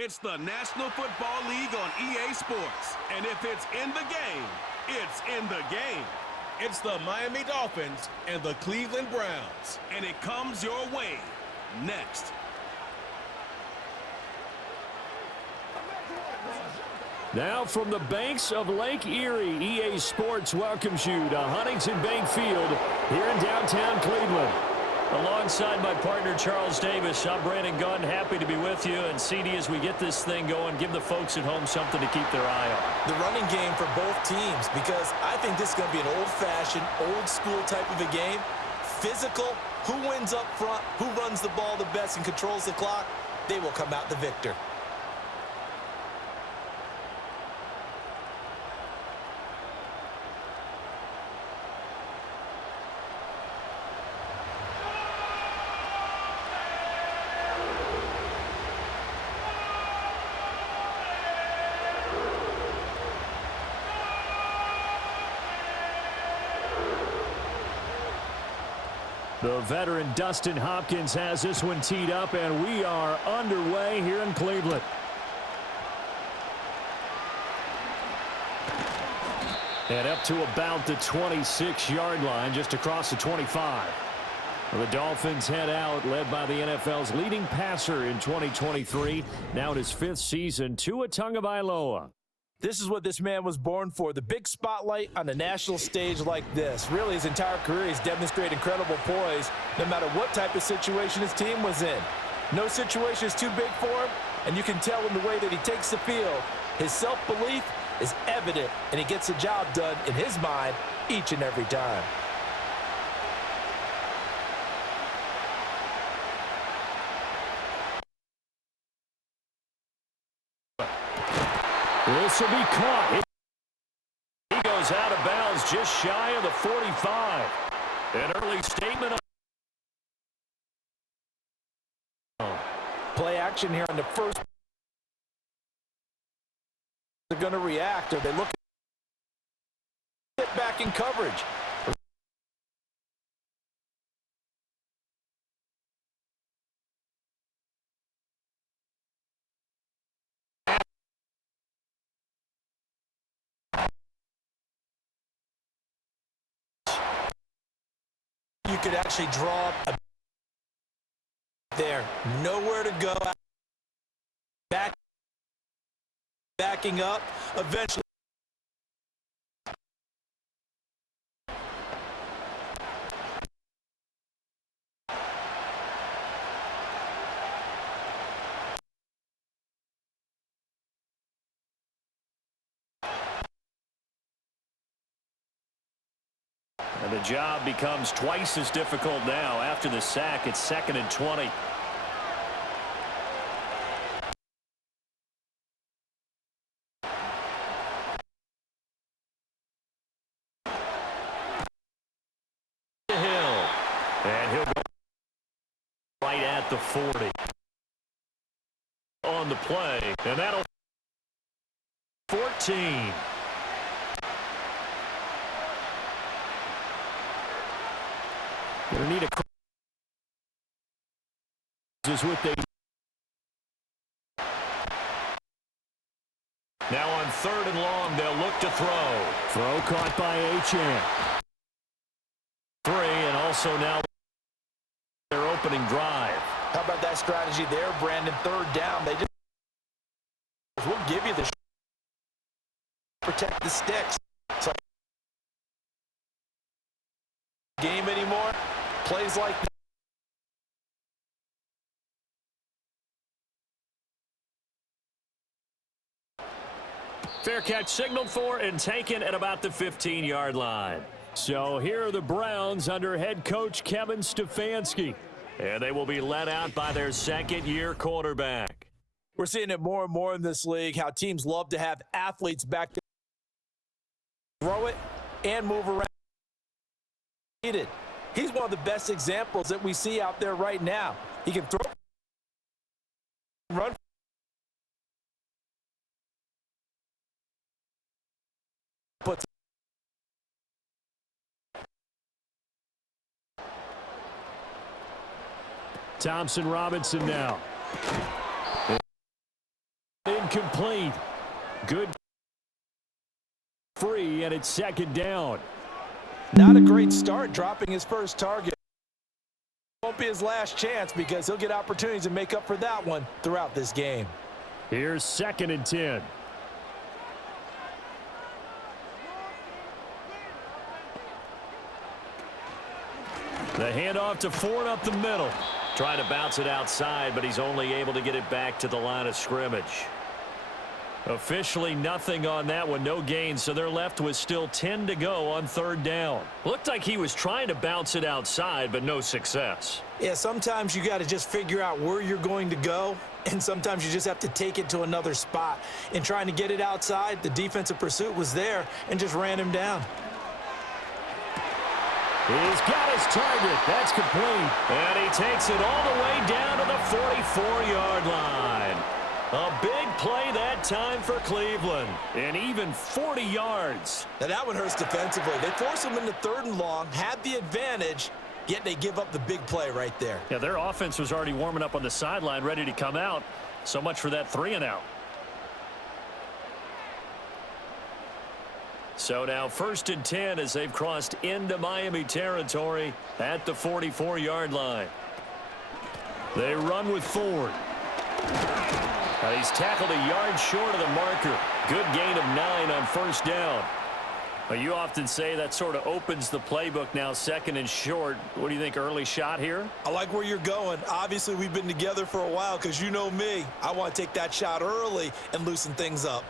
It's the National Football League on EA Sports. And if it's in the game, it's in the game. It's the Miami Dolphins and the Cleveland Browns. And it comes your way next. Now from the banks of Lake Erie, EA Sports welcomes you to Huntington Bank Field here in downtown Cleveland. Alongside my partner, Charles Davis, I'm Brandon Gunn, happy to be with you. And CD, as we get this thing going, give the folks at home something to keep their eye on. The running game for both teams, because I think this is going to be an old-fashioned, old-school type of a game. Physical, who wins up front, who runs the ball the best and controls the clock, they will come out the victor. The veteran Dustin Hopkins has this one teed up, and we are underway here in Cleveland. And up to about the 26-yard line, just across the 25. The Dolphins head out, led by the NFL's leading passer in 2023, now in his 5th season, Tua Tagovailoa. This is what this man was born for, the big spotlight on a national stage like this. Really, his entire career, he's demonstrated incredible poise, no matter what type of situation his team was in. No situation is too big for him, and you can tell in the way that he takes the field. His self-belief is evident, and he gets the job done in his mind each and every time. This will be caught. He goes out of bounds just shy of the 45. An early statement. Play action here on the first. They're going to react. Are they looking to sit back in coverage? You could actually draw up there. Nowhere to go. Backing up. Eventually. And the job becomes twice as difficult now. After the sack, it's 2nd and 20. Hill. And he'll go right at the 40. On the play. And that'll 14. Gonna need a is what they now on 3rd and long, they'll look to throw. Throw caught by Achane. 3, and also now their opening drive. How about that strategy there, Brandon? 3rd down. They just will give you the protect the sticks. So game anymore. Plays like that. Fair catch signaled for and taken at about the 15-yard line. So here are the Browns under head coach Kevin Stefanski. And they will be led out by their 2nd-year quarterback. We're seeing it more and more in this league, how teams love to have athletes back to throw it and move around. He's one of the best examples that we see out there right now. He can throw, run. Puts Thompson Robinson now. incomplete. Good free, and it's second down. Not a great start, dropping his first target. Won't be his last chance because he'll get opportunities to make up for that one throughout this game. Here's 2nd and 10. The handoff to Ford up the middle. Trying to bounce it outside, but he's only able to get it back to the line of scrimmage. Officially nothing on that one, no gain, so they're left with still 10 to go on 3rd down. Looked like he was trying to bounce it outside, but no success. Yeah, sometimes you got to just figure out where you're going to go, and sometimes you just have to take it to another spot. In trying to get it outside, the defensive pursuit was there and just ran him down. He's got his target. That's complete. And he takes it all the way down to the 44-yard line. A big play that time for Cleveland. And even 40 yards. Now that one hurts defensively. They force him into 3rd and long, had the advantage, yet they give up the big play right there. Yeah, their offense was already warming up on the sideline, ready to come out. So much for that 3-and-out. So now 1st and 10 as they've crossed into Miami territory at the 44-yard line. They run with Ford. He's tackled a yard short of the marker. Good gain of 9 on 1st down. Well, you often say that sort of opens the playbook now, 2nd and short. What do you think, early shot here? I like where you're going. Obviously, we've been together for a while because you know me. I want to take that shot early and loosen things up.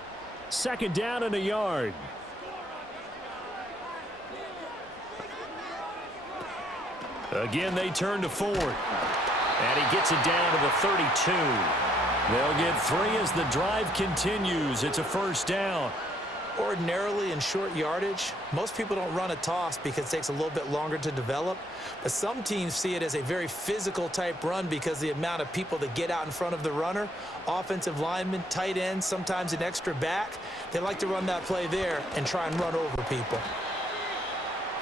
2nd down and a yard. Again, they turn to Ford. And he gets it down to the 32. They'll get 3 as the drive continues. It's a 1st down. Ordinarily in short yardage, most people don't run a toss because it takes a little bit longer to develop. But some teams see it as a very physical type run because the amount of people that get out in front of the runner, offensive linemen, tight ends, sometimes an extra back, they like to run that play there and try and run over people.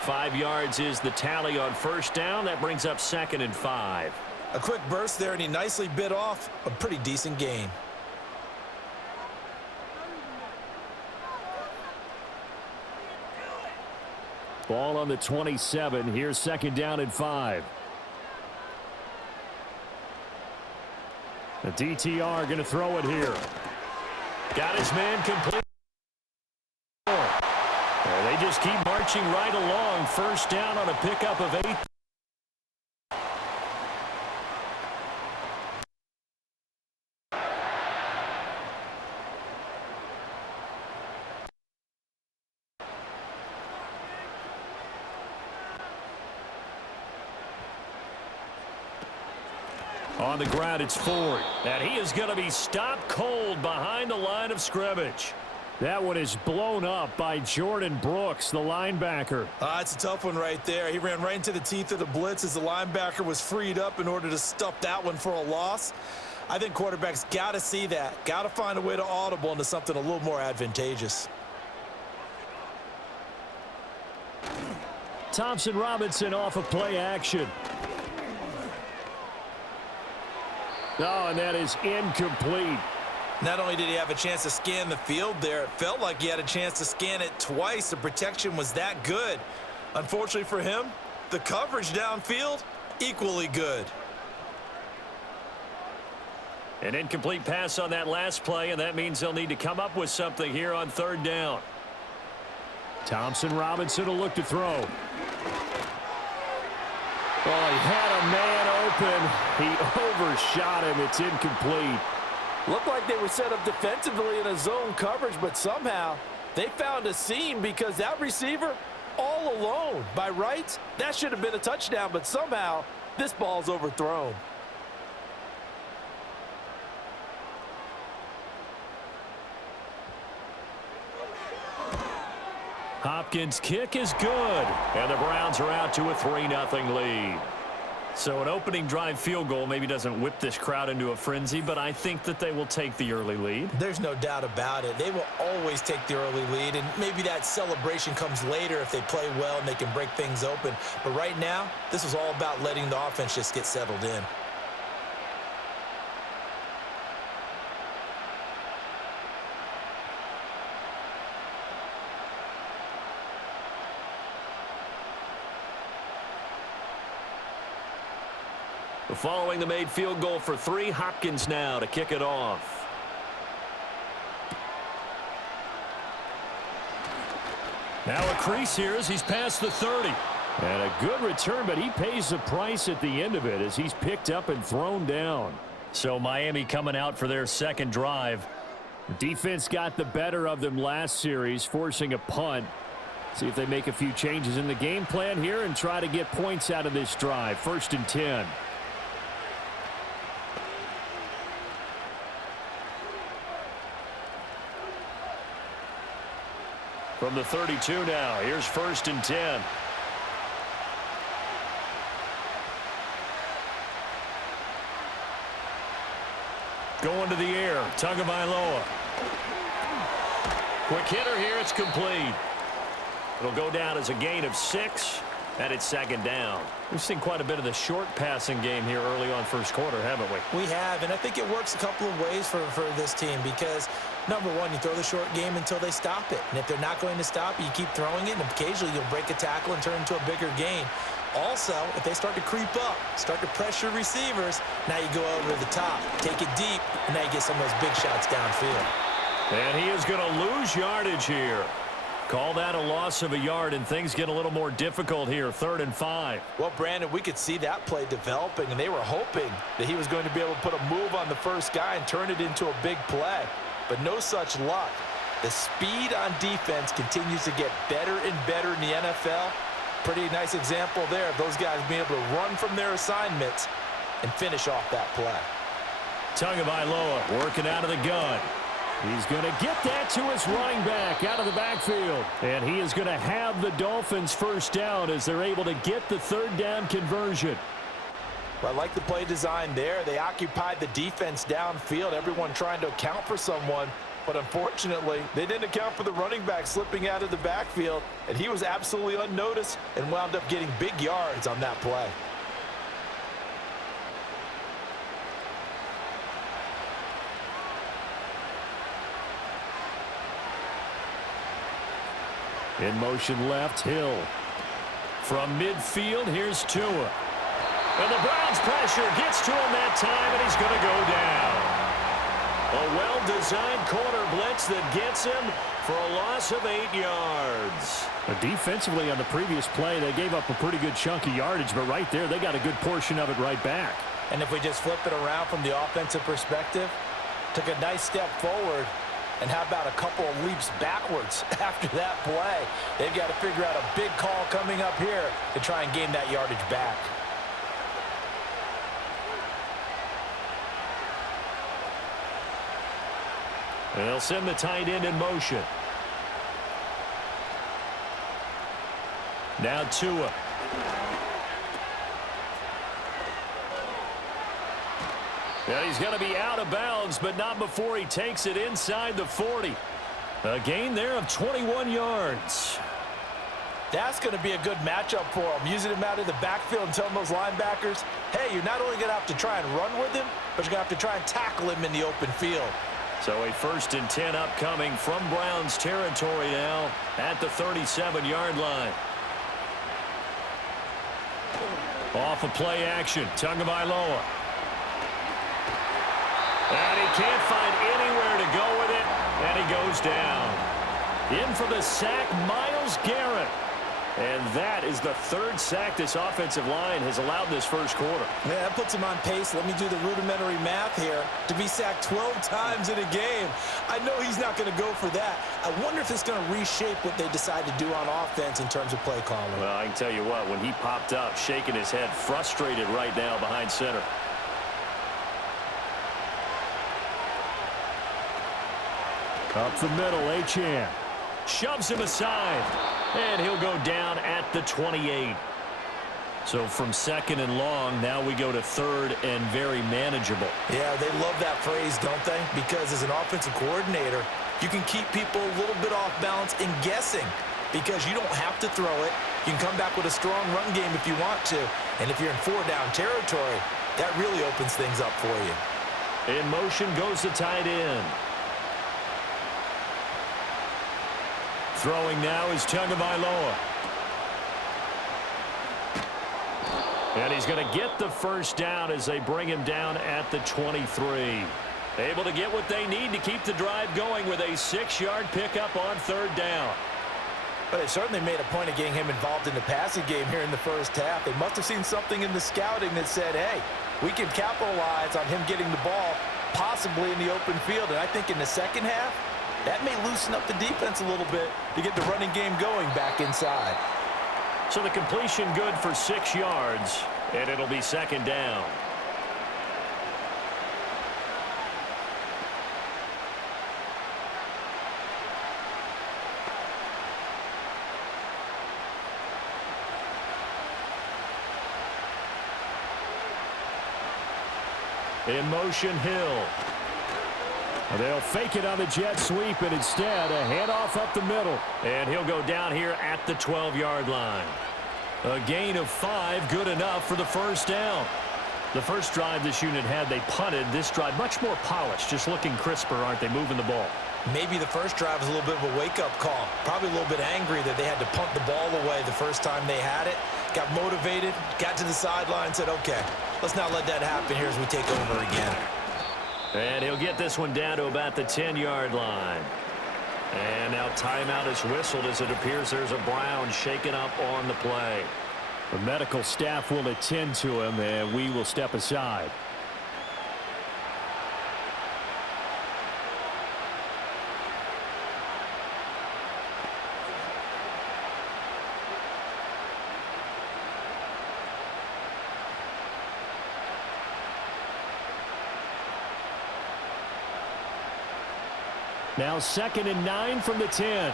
5 yards is the tally on 1st down. That brings up 2nd and 5. A quick burst there, and he nicely bit off a pretty decent gain. Ball on the 27. Here's 2nd down and 5. The DTR going to throw it here. Got his man complete. They just keep marching right along. 1st down on a pickup of 8. On the ground, it's Ford. And he is going to be stopped cold behind the line of scrimmage. That one is blown up by Jordan Brooks, the linebacker. It's a tough one right there. He ran right into the teeth of the blitz as the linebacker was freed up in order to stuff that one for a loss. I think quarterbacks got to see that. Got to find a way to audible into something a little more advantageous. Thompson Robinson off of play action. Oh, and that is incomplete. Not only did he have a chance to scan the field there, it felt like he had a chance to scan it twice. The protection was that good. Unfortunately for him, the coverage downfield, equally good. An incomplete pass on that last play, and that means they'll need to come up with something here on 3rd down. Thompson Robinson will look to throw. Oh, he had a man open. He overshot him. It's incomplete. Looked like they were set up defensively in a zone coverage, but somehow they found a seam because that receiver all alone. By rights, that should have been a touchdown, but somehow this ball's overthrown. Hopkins' kick is good, and the Browns are out to a 3-0 lead. So an opening drive field goal maybe doesn't whip this crowd into a frenzy, but I think that they will take the early lead. There's no doubt about it. They will always take the early lead, and maybe that celebration comes later if they play well and they can break things open. But right now, this is all about letting the offense just get settled in. Following the made field goal for 3, Hopkins now to kick it off. Now a crease here as he's past the 30. And a good return, but he pays the price at the end of it as he's picked up and thrown down. So Miami coming out for their second drive. The defense got the better of them last series, forcing a punt. See if they make a few changes in the game plan here and try to get points out of this drive. 1st and 10. From the 32 now, here's 1st and 10. Going to the air, Tagovailoa. Quick hitter here, it's complete. It'll go down as a gain of 6, and it's 2nd down. We've seen quite a bit of the short passing game here early on first quarter, haven't we? We have, and I think it works a couple of ways for this team because, number one, you throw the short game until they stop it. And if they're not going to stop it, you keep throwing it, and occasionally you'll break a tackle and turn it into a bigger gain. Also, if they start to creep up, start to pressure receivers, now you go over the top, take it deep, and now you get some of those big shots downfield. And he is going to lose yardage here. Call that a loss of a yard, and things get a little more difficult here. 3rd and 5. Well, Brandon, we could see that play developing, and they were hoping that he was going to be able to put a move on the first guy and turn it into a big play. But no such luck. The speed on defense continues to get better and better in the NFL. Pretty nice example there of those guys being able to run from their assignments and finish off that play. Tagovailoa working out of the gun. He's going to get that to his running back out of the backfield. And he is going to have the Dolphins first down as they're able to get the 3rd down conversion. Well, I like the play design there. They occupied the defense downfield, everyone trying to account for someone. But unfortunately, they didn't account for the running back slipping out of the backfield, and he was absolutely unnoticed and wound up getting big yards on that play. In motion left, Hill. From midfield, here's Tua. And the Browns pressure gets to him that time, and he's going to go down. A well-designed corner blitz that gets him for a loss of 8 yards. Defensively on the previous play, they gave up a pretty good chunk of yardage, but right there, they got a good portion of it right back. And if we just flip it around from the offensive perspective, took a nice step forward, and how about a couple of leaps backwards after that play? They've got to figure out a big call coming up here to try and gain that yardage back. They'll send the tight end in motion. Now Tua. And he's going to be out of bounds, but not before he takes it inside the 40. A gain there of 21 yards. That's going to be a good matchup for him, using him out of the backfield and telling those linebackers, hey, you're not only going to have to try and run with him, but you're going to have to try and tackle him in the open field. So a 1st and 10 upcoming from Browns territory now at the 37-yard line. Off of play action, Tagovailoa. And he can't find anywhere to go with it, and he goes down. In for the sack, Myles Garrett. And that is the 3rd sack this offensive line has allowed this first quarter. Yeah, that puts him on pace. Let me do the rudimentary math here. To be sacked 12 times in a game, I know he's not going to go for that. I wonder if it's going to reshape what they decide to do on offense in terms of play calling. Well, I can tell you what, when he popped up, shaking his head, frustrated right now behind center. Up the middle, Achane. Shoves him aside. And he'll go down at the 28. So from 2nd and long, now we go to 3rd and very manageable. Yeah, they love that phrase, don't they? Because as an offensive coordinator, you can keep people a little bit off balance and guessing because you don't have to throw it. You can come back with a strong run game if you want to. And if you're in 4-down territory, that really opens things up for you. In motion goes the tight end. Throwing now is Tagovailoa. And he's going to get the first down as they bring him down at the 23. Able to get what they need to keep the drive going with a 6-yard pickup on third down. But they certainly made a point of getting him involved in the passing game here in the first half. They must have seen something in the scouting that said, hey, we can capitalize on him getting the ball possibly in the open field. And I think in the second half, that may loosen up the defense a little bit to get the running game going back inside. So the completion good for 6 yards, and it'll be second down. In motion, Hill. They'll fake it on the jet sweep, and instead a handoff up the middle. And he'll go down here at the 12-yard line. A gain of 5, good enough for the first down. The first drive this unit had, they punted. This drive, much more polished, just looking crisper, aren't they, moving the ball? Maybe the first drive was a little bit of a wake-up call. Probably a little bit angry that they had to punt the ball away the first time they had it. Got motivated, got to the sideline, said, okay, let's not let that happen here as we take over again. And he'll get this one down to about the 10-yard line. And now timeout is whistled as it appears there's a Brown shaken up on the play. The medical staff will attend to him, and we will step aside. Now 2nd and 9 from the 10.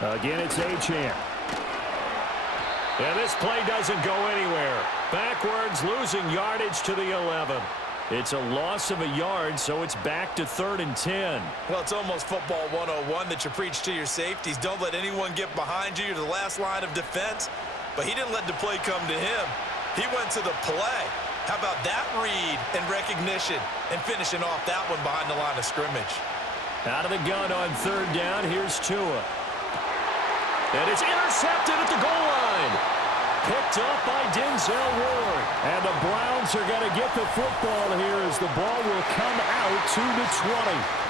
Again, it's Achane. And this play doesn't go anywhere. Backwards, losing yardage to the 11. It's a loss of a yard, so it's back to 3rd and 10. Well, it's almost football 101 that you preach to your safeties. Don't let anyone get behind you. You're the last line of defense. But he didn't let the play come to him. He went to the play. How about that read and recognition and finishing off that one behind the line of scrimmage? Out of the gun on 3rd down, here's Tua. And it's intercepted at the goal line. Picked up by Denzel Ward. And the Browns are going to get the football here as the ball will come out to the 20.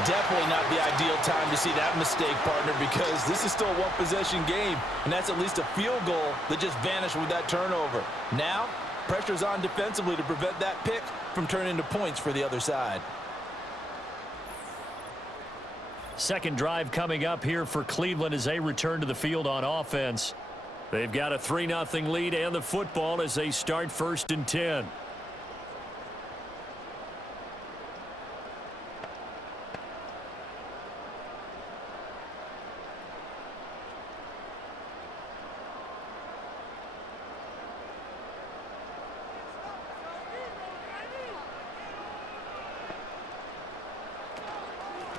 Definitely not the ideal time to see that mistake, partner, because this is still a one-possession game, and that's at least a field goal that just vanished with that turnover. Now, pressure's on defensively to prevent that pick from turning into points for the other side. Second drive coming up here for Cleveland as they return to the field on offense. They've got a 3-0 lead and the football as they start 1st and 10.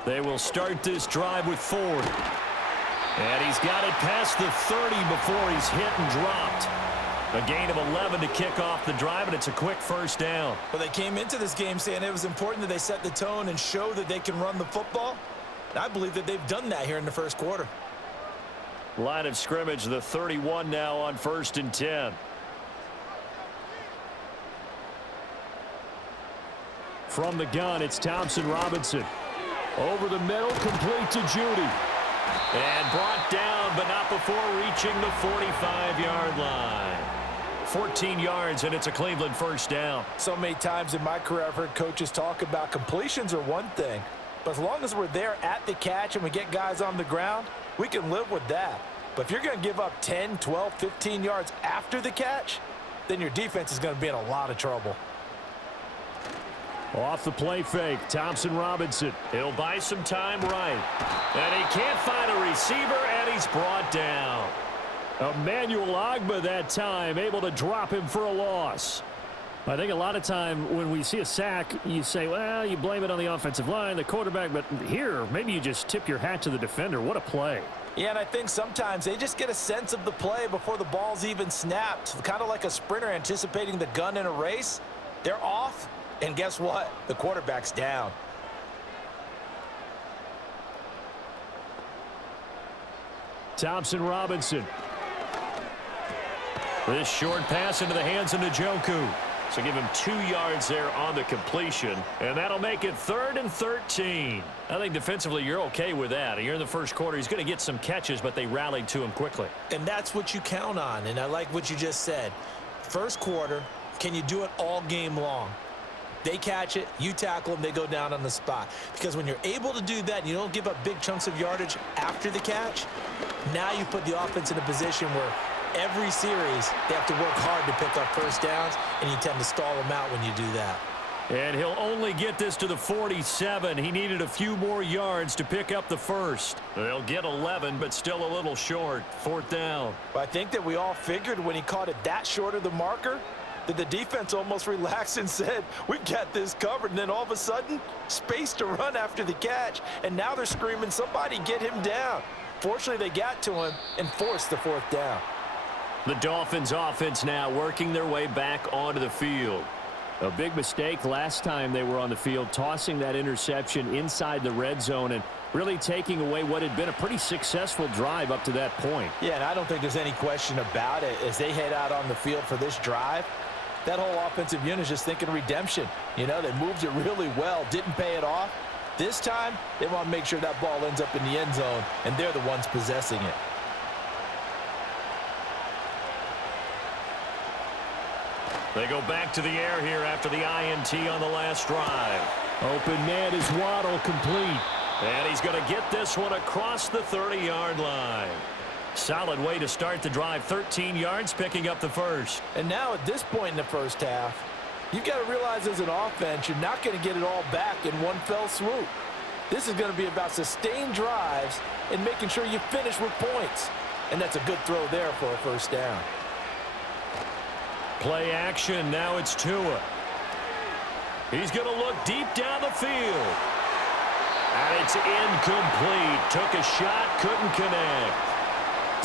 They will start this drive with Ford. And he's got it past the 30 before he's hit and dropped. A gain of 11 to kick off the drive, and it's a quick first down. Well, they came into this game saying it was important that they set the tone and show that they can run the football. And I believe that they've done that here in the first quarter. Line of scrimmage, the 31 now on 1st and 10. From the gun, it's Thompson Robinson. Over the middle, complete to Judy. And brought down, but not before reaching the 45-yard line. 14 yards, and it's a Cleveland first down. So many times in my career, I've heard coaches talk about completions are one thing. But as long as we're there at the catch and we get guys on the ground, we can live with that. But if you're going to give up 10, 12, 15 yards after the catch, then your defense is going to be in a lot of trouble. Off the play fake, Thompson Robinson. He'll buy some time right. And he can't find a receiver, and he's brought down. Emmanuel Ogbah that time, able to drop him for a loss. I think a lot of time when we see a sack, you say, well, you blame it on the offensive line, the quarterback, but here, maybe you just tip your hat to the defender. What a play. Yeah, and I think sometimes they just get a sense of the play before the ball's even snapped. Kind of like a sprinter anticipating the gun in a race. They're off. And guess what? The quarterback's down. Thompson Robinson. This short pass into the hands of Njoku. So give him 2 yards there on the completion. And that'll make it 3rd and 13. I think defensively you're okay with that. Here in the first quarter, he's going to get some catches, but they rallied to him quickly. And that's what you count on. And I like what you just said. First quarter, can you do it all game long? They catch it, you tackle them, they go down on the spot. Because when you're able to do that and you don't give up big chunks of yardage after the catch, now you put the offense in a position where every series they have to work hard to pick up first downs, and you tend to stall them out when you do that. And he'll only get this to the 47. He needed a few more yards to pick up the first. They'll get 11, but still a little short. 4th down. I think that we all figured when he caught it that short of the marker that the defense almost relaxed and said, we've got this covered. And then all of a sudden, space to run after the catch. And now they're screaming, somebody get him down. Fortunately, they got to him and forced the 4th down. The Dolphins offense now working their way back onto the field. A big mistake last time they were on the field, tossing that interception inside the red zone and really taking away what had been a pretty successful drive up to that point. Yeah, and I don't think there's any question about it. As they head out on the field for this drive, that whole offensive unit is just thinking redemption. You know, they moved it really well, didn't pay it off. This time, they want to make sure that ball ends up in the end zone, and they're the ones possessing it. They go back to the air here after the INT on the last drive. Open man is Waddle, complete. And he's going to get this one across the 30-yard line. Solid way to start the drive. 13 yards, picking up the first. And now at this point in the first half, you've got to realize as an offense, you're not going to get it all back in one fell swoop. This is going to be about sustained drives and making sure you finish with points. And that's a good throw there for a first down. Play action. Now it's Tua. He's going to look deep down the field. And it's incomplete. Took a shot, couldn't connect.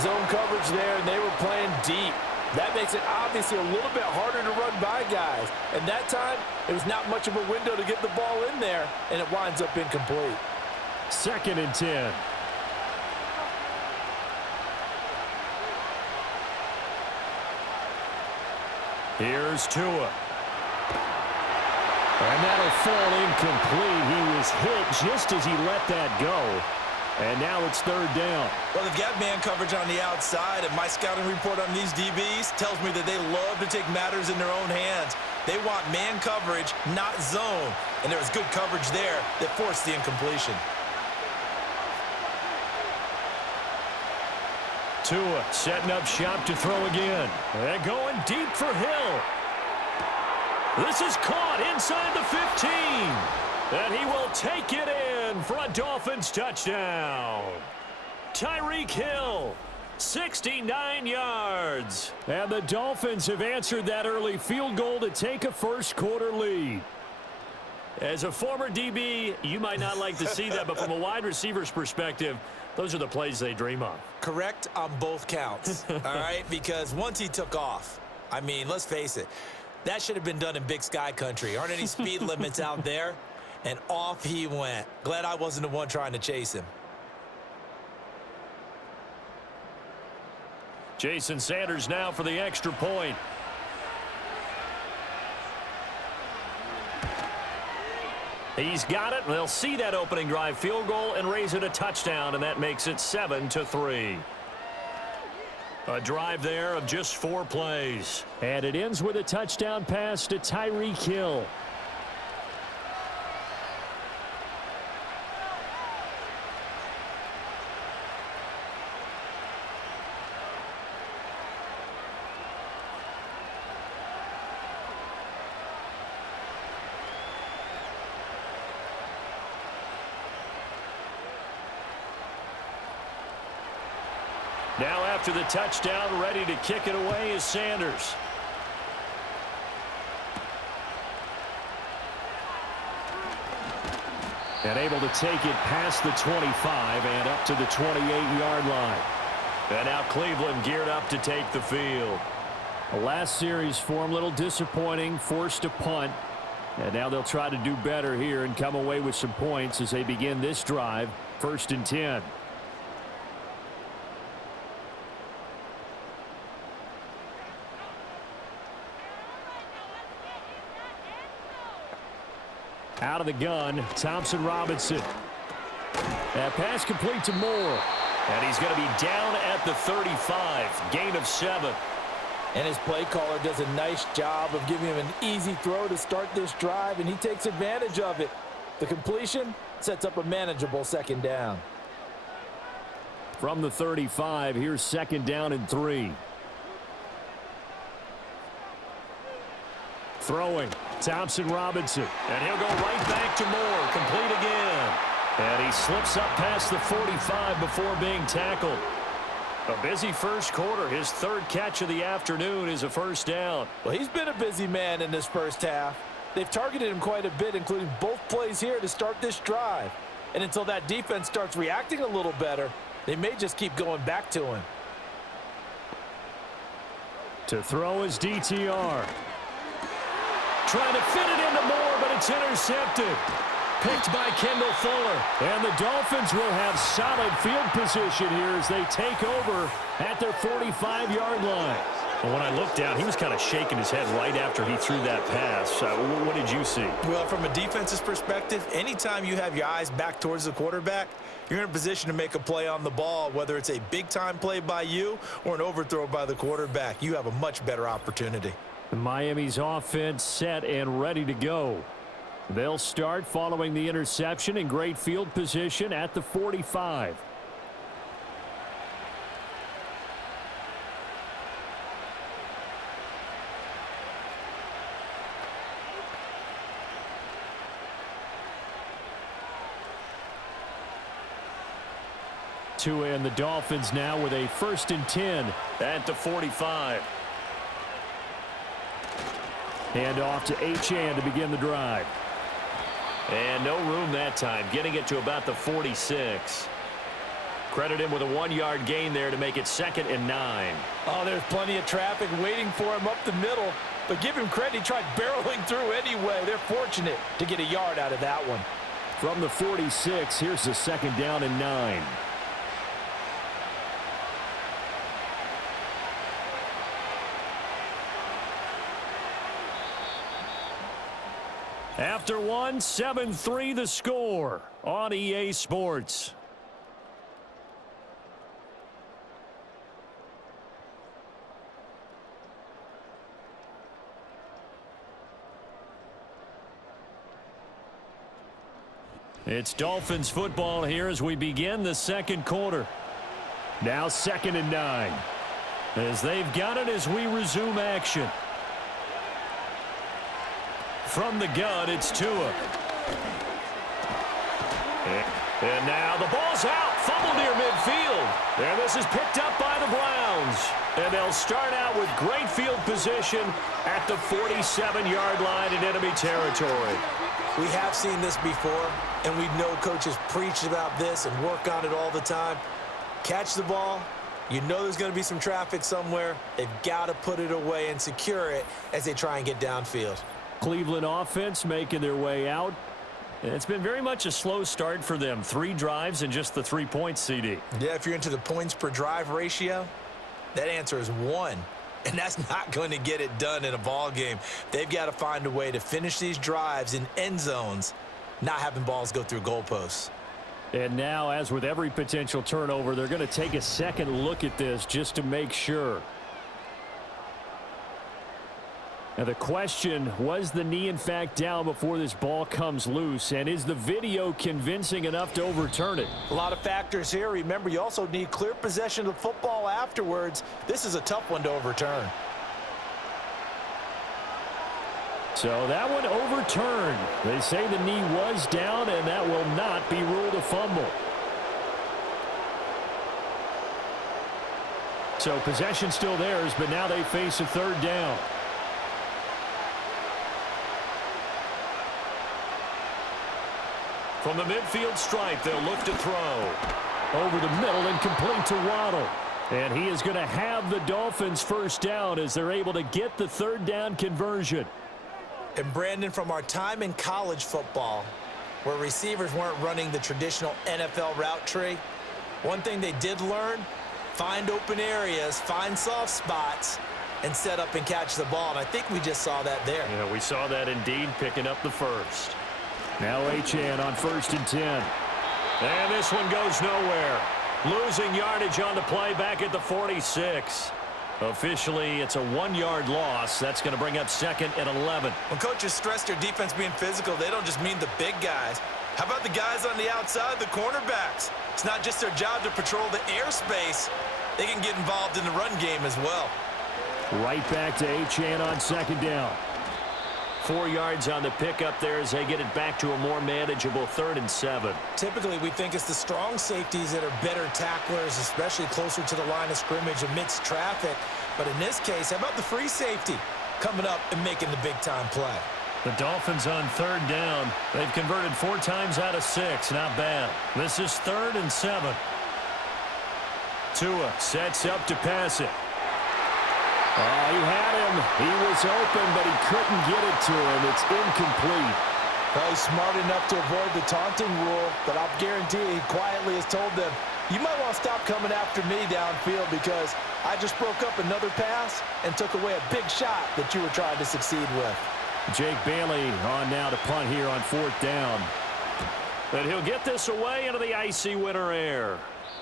Zone coverage there, and they were playing deep. That makes it obviously a little bit harder to run by guys. And that time, it was not much of a window to get the ball in there, and it winds up incomplete. 2nd and 10. Here's Tua. And that'll fall incomplete. He was hit just as he let that go. And now it's 3rd down. Well, they've got man coverage on the outside, and my scouting report on these DBs tells me that they love to take matters in their own hands. They want man coverage, not zone. And there was good coverage there that forced the incompletion. Tua setting up shop to throw again. And going deep for Hill. This is caught inside the 15. And he will take it in for a Dolphins touchdown. Tyreek Hill, 69 yards. And the Dolphins have answered that early field goal to take a first-quarter lead. As a former DB, you might not like to see that, but from a wide receiver's perspective, those are the plays they dream of. Correct on both counts, all right? Because once he took off, I mean, let's face it, that should have been done in Big Sky country. Aren't any speed limits out there? And off he went. Glad I wasn't the one trying to chase him. Jason Sanders now for the extra point. He's got it. They'll see that opening drive field goal and raise it a touchdown, and that makes it 7-3. A drive there of just 4 plays. And it ends with a touchdown pass to Tyreek Hill. Now after the touchdown, ready to kick it away is Sanders. And able to take it past the 25 and up to the 28-yard line. And now Cleveland geared up to take the field. The last series for him, a little disappointing, forced to punt. And now they'll try to do better here and come away with some points as they begin this drive, 1st and 10. Out of the gun, Thompson Robinson. That pass complete to Moore. And he's going to be down at the 35. Gain of 7. And his play caller does a nice job of giving him an easy throw to start this drive, and he takes advantage of it. The completion sets up a manageable second down. From the 35, here's second down and 3. Throwing, Thompson Robinson. And he'll go right back to Moore. Complete again. And he slips up past the 45 before being tackled. A busy first quarter. His third catch of the afternoon is a first down. Well, he's been a busy man in this first half. They've targeted him quite a bit, including both plays here to start this drive. And until that defense starts reacting a little better, they may just keep going back to him. To throw is DTR. Trying to fit it into Moore, but it's intercepted. Picked by Kendall Fuller. And the Dolphins will have solid field position here as they take over at their 45-yard line. Well, when I looked down, he was kind of shaking his head right after he threw that pass. What did you see? Well, from a defense's perspective, anytime you have your eyes back towards the quarterback, you're in a position to make a play on the ball, whether it's a big-time play by you or an overthrow by the quarterback. You have a much better opportunity. Miami's offense set and ready to go. They'll start following the interception in great field position at the 45. Tua and the Dolphins now with a 1st and 10 at the 45. Hand off to Achane to begin the drive. And no room that time, getting it to about the 46. Credit him with a 1-yard gain there to make it 2nd and 9. Oh, there's plenty of traffic waiting for him up the middle. But give him credit, he tried barreling through anyway. They're fortunate to get a yard out of that one. From the 46, here's the 2nd down and 9. After one, 7-3 the score on EA Sports. It's Dolphins football here as we begin the second quarter. Now 2nd and 9. As they've got it as we resume action. From the gun, it's Tua. And now the ball's out. Fumble near midfield. And this is picked up by the Browns. And they'll start out with great field position at the 47-yard line in enemy territory. We have seen this before, and we know coaches preach about this and work on it all the time. Catch the ball. You know there's going to be some traffic somewhere. They've got to put it away and secure it as they try and get downfield. Cleveland offense making their way out. And it's been very much a slow start for them. 3 drives and just the 3 points, CD. Yeah, if you're into the points per drive ratio, that answer is 1. And that's not going to get it done in a ball game. They've got to find a way to finish these drives in end zones, not having balls go through goalposts. And now, as with every potential turnover, they're going to take a second look at this just to make sure. Now the question, was the knee in fact down before this ball comes loose? And is the video convincing enough to overturn it? A lot of factors here. Remember, you also need clear possession of the football afterwards. This is a tough one to overturn. So that one overturned. They say the knee was down, and that will not be ruled a fumble. So possession still theirs, but now they face a 3rd down. From the midfield stripe, they'll look to throw. Over the middle and complete to Waddle. And he is going to have the Dolphins 1st down as they're able to get the 3rd down conversion. And Brandon, from our time in college football, where receivers weren't running the traditional NFL route tree, one thing they did learn, find open areas, find soft spots, and set up and catch the ball. And I think we just saw that there. Yeah, we saw that indeed, picking up the 1st. Now Achane on 1st and 10. And this one goes nowhere. Losing yardage on the play back at the 46. Officially, it's a 1-yard loss. That's going to bring up 2nd and 11. When coaches stress their defense being physical, they don't just mean the big guys. How about the guys on the outside, the cornerbacks? It's not just their job to patrol the airspace. They can get involved in the run game as well. Right back to Achane on 2nd down. 4 yards on the pickup there as they get it back to a more manageable 3rd and 7. Typically, we think it's the strong safeties that are better tacklers, especially closer to the line of scrimmage amidst traffic. But in this case, how about the free safety coming up and making the big-time play? The Dolphins on 3rd down. They've converted 4 times out of 6. Not bad. This is 3rd and 7. Tua sets up to pass it. He had him. He was open, but he couldn't get it to him. It's incomplete. Well, he's smart enough to avoid the taunting rule, but I'll guarantee he quietly has told them, you might want to stop coming after me downfield because I just broke up another pass and took away a big shot that you were trying to succeed with. Jake Bailey on now to punt here on 4th down. And he'll get this away into the icy winter air.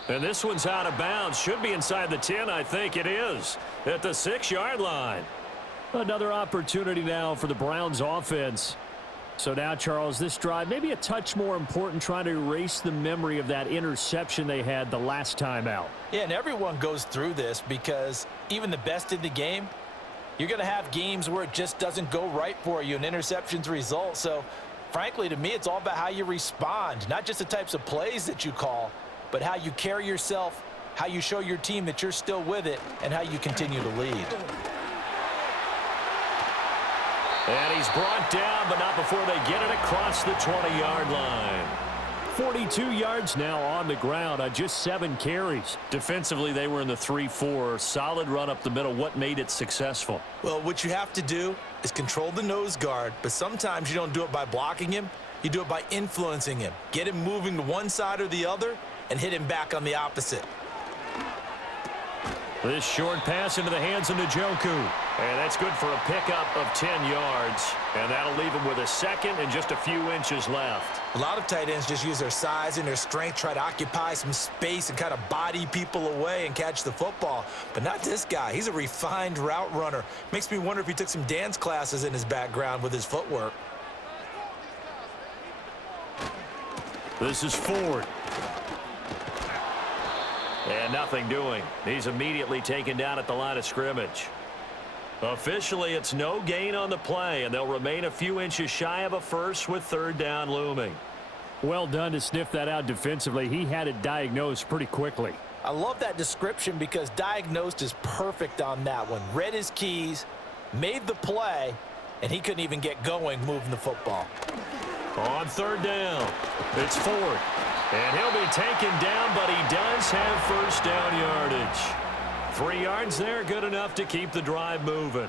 And this one's out of bounds. Should be inside the 10, I think it is. At the 6-yard line. Another opportunity now for the Browns offense. So now, Charles, this drive maybe a touch more important, trying to erase the memory of that interception they had the last time out. Yeah, and everyone goes through this because even the best in the game, you're going to have games where it just doesn't go right for you and interceptions result. So, frankly, to me, it's all about how you respond, not just the types of plays that you call, but how you carry yourself, how you show your team that you're still with it, and how you continue to lead. And he's brought down, but not before they get it across the 20-yard line. 42 yards now on the ground on just 7 carries. Defensively, they were in the 3-4. Solid run up the middle. What made it successful? Well, what you have to do is control the nose guard, but sometimes you don't do it by blocking him. You do it by influencing him. Get him moving to one side or the other and hit him back on the opposite. This short pass into the hands of Njoku. And that's good for a pickup of 10 yards. And that'll leave him with a 2nd and just a few inches left. A lot of tight ends just use their size and their strength, try to occupy some space and kind of body people away and catch the football. But not this guy. He's a refined route runner. Makes me wonder if he took some dance classes in his background with his footwork. This is Ford. And nothing doing. He's immediately taken down at the line of scrimmage. Officially, it's no gain on the play, and they'll remain a few inches shy of a first with 3rd down looming. Well done to sniff that out defensively. He had it diagnosed pretty quickly. I love that description because diagnosed is perfect on that one. Read his keys, made the play, and he couldn't even get going moving the football. On 3rd down, it's Ford. And he'll be taken down, but he does have 1st down yardage. 3 yards there, good enough to keep the drive moving.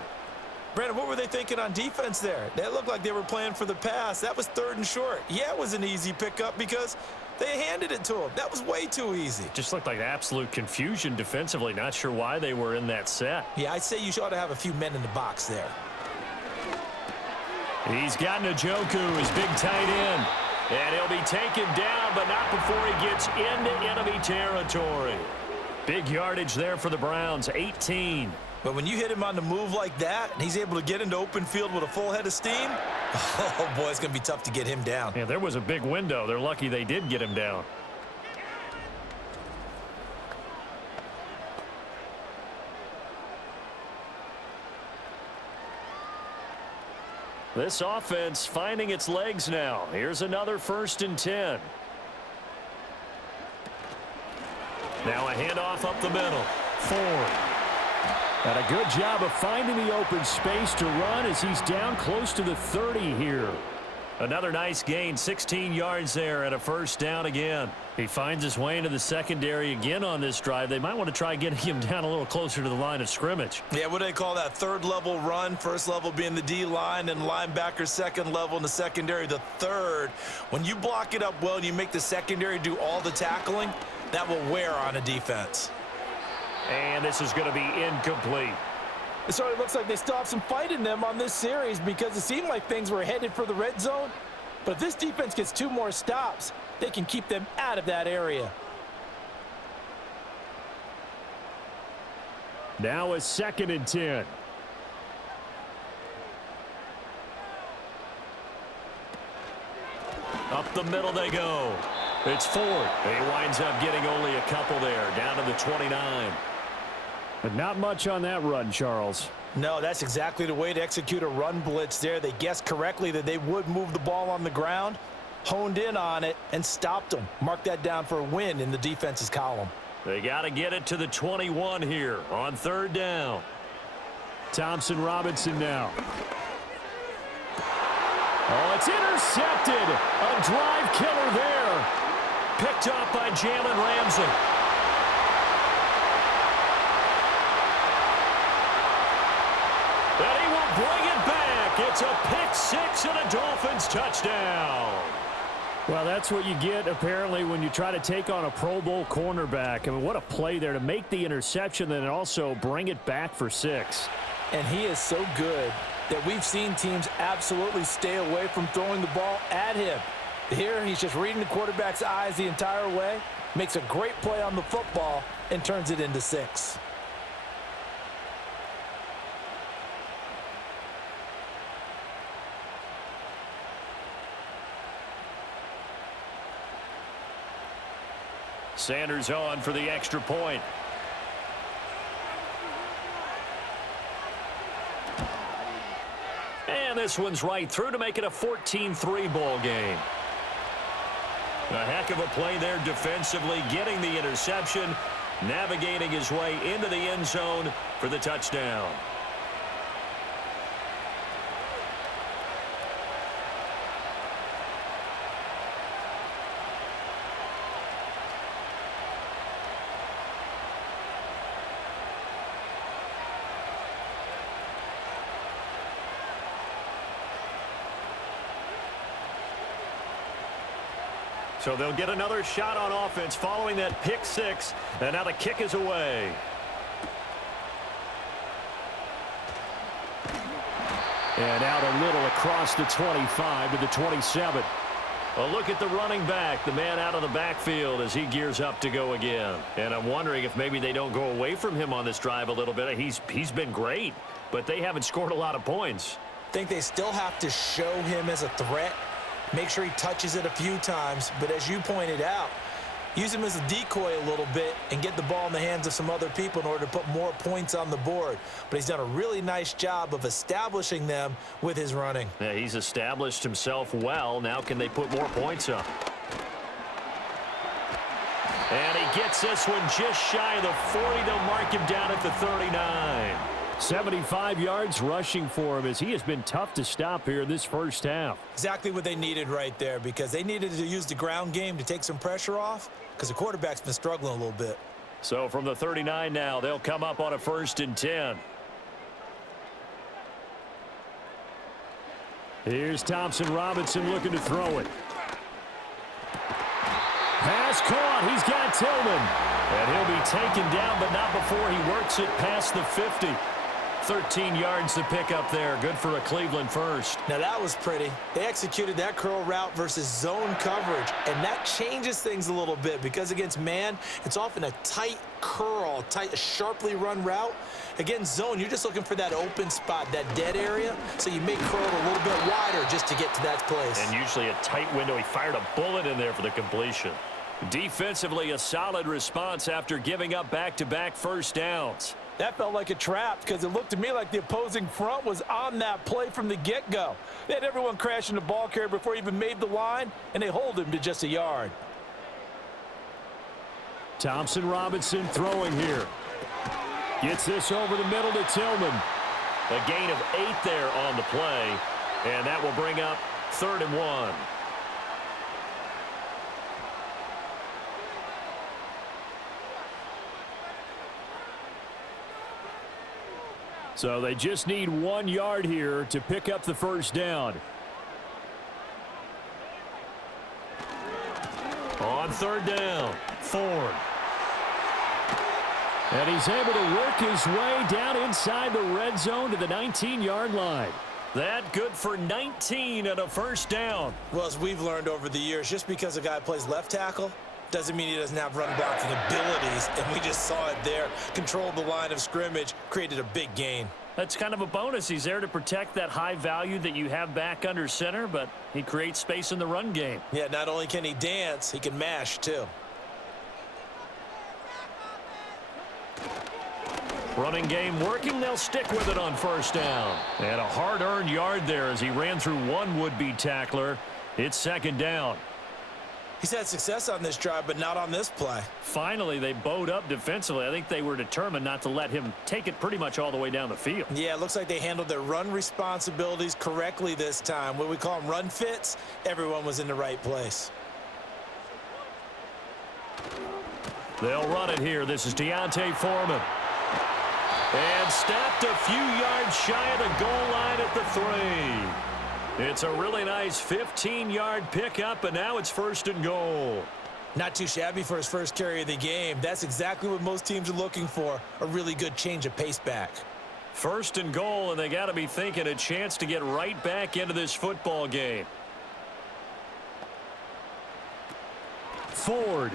Brandon, what were they thinking on defense there? That looked like they were playing for the pass. That was 3rd and short. Yeah, it was an easy pickup because they handed it to him. That was way too easy. Just looked like absolute confusion defensively. Not sure why they were in that set. Yeah, I'd say you ought to have a few men in the box there. He's got Njoku, his big tight end. And he'll be taken down, but not before he gets into enemy territory. Big yardage there for the Browns, 18. But when you hit him on the move like that, and he's able to get into open field with a full head of steam, oh, boy, it's going to be tough to get him down. Yeah, there was a big window. They're lucky they did get him down. This offense finding its legs now. Here's another 1st and 10. Now a handoff up the middle. Ford. And a good job of finding the open space to run as he's down close to the 30 here. Another nice gain, 16 yards there, and a 1st down again. He finds his way into the secondary again on this drive. They might want to try getting him down a little closer to the line of scrimmage. Yeah, what do they call that? 3rd level run, 1st level being the D-line, and linebacker 2nd level in the secondary, the 3rd. When you block it up well and you make the secondary do all the tackling, that will wear on a defense. And this is going to be incomplete. It sort of looks like they still have some fight in them on this series because it seemed like things were headed for the red zone. But if this defense gets 2 more stops, they can keep them out of that area. Now a 2nd and 10. Up the middle they go. It's Ford. He winds up getting only a couple there, down to the 29. But not much on that run, Charles. No, that's exactly the way to execute a run blitz there. They guessed correctly that they would move the ball on the ground, honed in on it, and stopped them. Mark that down for a win in the defense's column. They got to get it to the 21 here on 3rd down. Thompson Robinson now. Oh, it's intercepted. A drive killer there. Picked off by Jalen Ramsey. And he will bring it back. It's a pick-6 and a Dolphins touchdown. Well, that's what you get, apparently, when you try to take on a Pro Bowl cornerback. I mean, what a play there to make the interception and also bring it back for 6. And he is so good that we've seen teams absolutely stay away from throwing the ball at him. Here, he's just reading the quarterback's eyes the entire way, makes a great play on the football, and turns it into 6. Sanders on for the extra point. And this one's right through to make it a 14-3 ball game. A heck of a play there defensively, getting the interception, navigating his way into the end zone for the touchdown. So they'll get another shot on offense following that pick-6, and now the kick is away. And out a little across the 25 to the 27. Well, look at the running back, the man out of the backfield as he gears up to go again. And I'm wondering if maybe they don't go away from him on this drive a little bit. He's been great, but they haven't scored a lot of points. I think they still have to show him as a threat. Make sure he touches it a few times, but as you pointed out, use him as a decoy a little bit and get the ball in the hands of some other people in order to put more points on the board. But he's done a really nice job of establishing them with his running. Yeah, he's established himself well. Now can they put more points up? And he gets this one just shy of the 40. They'll mark him down at the 39. 75 yards rushing for him as he has been tough to stop here in this first half. Exactly what they needed right there, because they needed to use the ground game to take some pressure off because the quarterback's been struggling a little bit. So from the 39 now, they'll come up on a 1st and 10. Here's Thompson Robinson looking to throw it. Pass caught. He's got Tillman. And he'll be taken down, but not before he works it past the 50. 13 yards to pick up there. Good for a Cleveland first. Now that was pretty. They executed that curl route versus zone coverage, and that changes things a little bit because against man, it's often a tight curl, tight, sharply run route. Against zone, you're just looking for that open spot, that dead area, so you make curl a little bit wider just to get to that place. And usually a tight window. He fired a bullet in there for the completion. Defensively, a solid response after giving up back-to-back first downs. That felt like a trap because it looked to me like the opposing front was on that play from the get-go. They had everyone crashing the ball carrier before he even made the line, and they hold him to just a yard. Thompson Robinson throwing here. Gets this over the middle to Tillman. A gain of 8 there on the play, and that will bring up 3rd and 1. So they just need 1 yard here to pick up the first down. On 3rd down, Ford. And he's able to work his way down inside the red zone to the 19-yard line. That good for 19 and a first down. Well, as we've learned over the years, just because a guy plays left tackle doesn't mean he doesn't have run blocking abilities, and we just saw it there. Controlled the line of scrimmage, created a big gain. That's kind of a bonus. He's there to protect that high value that you have back under center, but he creates space in the run game. Yeah, not only can he dance, he can mash too. Running game working. They'll stick with it on first down. And a hard-earned yard there as he ran through one would-be tackler. It's second down. He's had success on this drive, but not on this play. Finally, they bowed up defensively. I think they were determined not to let him take it pretty much all the way down the field. Yeah, it looks like they handled their run responsibilities correctly this time. What we call them run fits, everyone was in the right place. They'll run it here. This is Deontay Foreman. And stopped a few yards shy of the goal line at the 3. It's a really nice 15-yard pickup, and now it's first and goal. Not too shabby for his first carry of the game. That's exactly what most teams are looking for, a really good change of pace back. First and goal, and they got to be thinking a chance to get right back into this football game. Ford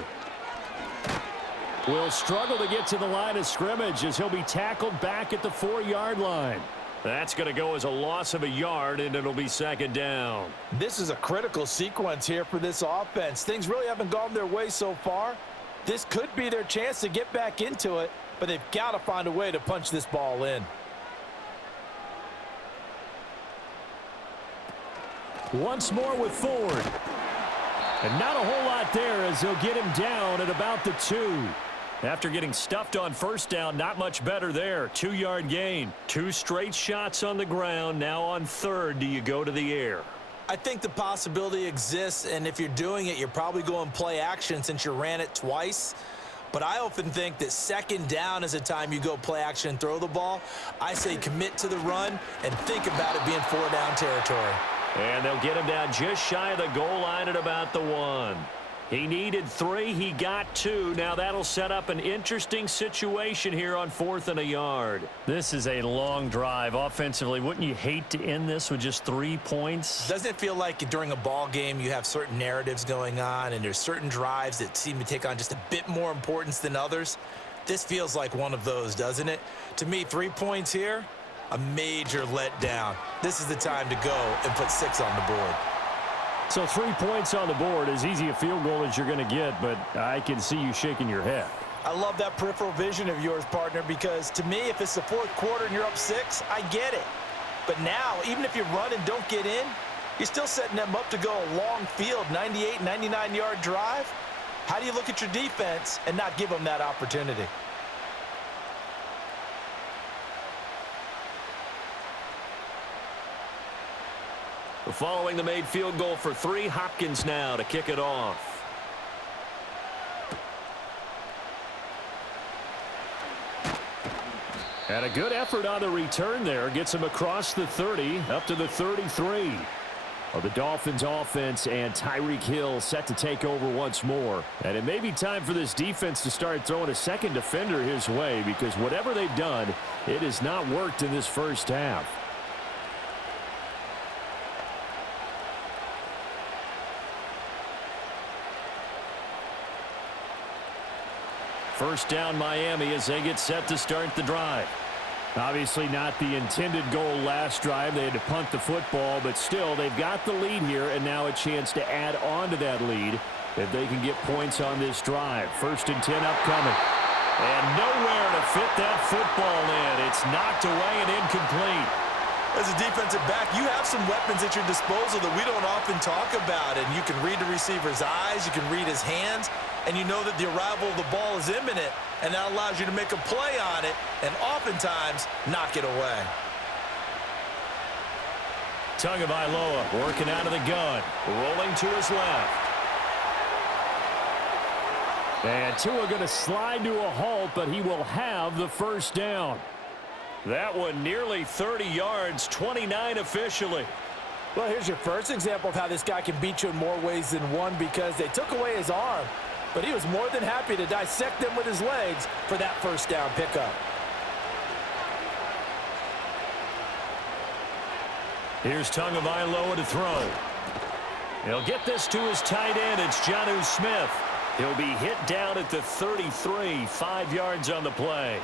will struggle to get to the line of scrimmage as he'll be tackled back at the 4-yard line. That's going to go as a loss of a yard, and it'll be second down. This is a critical sequence here for this offense. Things really haven't gone their way so far. This could be their chance to get back into it, but they've got to find a way to punch this ball in. Once more with Ford. And not a whole lot there as they'll get him down at about the 2. After getting stuffed on first down, not much better there. 2-yard gain. 2 straight shots on the ground. Now on third, do you go to the air? I think the possibility exists, and if you're doing it, you're probably going play action since you ran it twice. But I often think that second down is a time you go play action and throw the ball. I say commit to the run and think about it being 4-down territory. And they'll get him down just shy of the goal line at about the 1. He needed 3. He got 2. Now that'll set up an interesting situation here on 4th and a yard. This is a long drive offensively. Wouldn't you hate to end this with just 3 points? Doesn't it feel like during a ball game you have certain narratives going on and there's certain drives that seem to take on just a bit more importance than others? This feels like one of those, doesn't it? To me, 3 points here, a major letdown. This is the time to go and put 6 on the board. So 3 points on the board, as easy a field goal as you're going to get, but I can see you shaking your head. I love that peripheral vision of yours, partner, because to me, if it's the 4th quarter and you're up 6, I get it. But now, even if you run and don't get in, you're still setting them up to go a long field, 98, 99-yard drive. How do you look at your defense and not give them that opportunity? Following the made field goal for 3, Hopkins now to kick it off. And a good effort on the return there. Gets him across the 30, up to the 33. Well, the Dolphins offense and Tyreek Hill set to take over once more. And it may be time for this defense to start throwing a second defender his way, because whatever they've done, it has not worked in this first half. First down Miami as they get set to start the drive. Obviously not the intended goal last drive. They had to punt the football, but still they've got the lead here, and now a chance to add on to that lead if they can get points on this drive. 1st and 10 upcoming. And nowhere to fit that football in. It's knocked away and incomplete. As a defensive back, you have some weapons at your disposal that we don't often talk about, and you can read the receiver's eyes, you can read his hands, and you know that the arrival of the ball is imminent, and that allows you to make a play on it and oftentimes knock it away. Tagovailoa working out of the gun, rolling to his left. And Tua going to slide to a halt, but he will have the first down. That one nearly 30 yards, 29 officially. Well, here's your first example of how this guy can beat you in more ways than one, because they took away his arm, but he was more than happy to dissect them with his legs for that first down pickup. Here's Tagovailoa to throw. He'll get this to his tight end. It's Jonnu Smith. He'll be hit down at the 33, 5 yards on the play.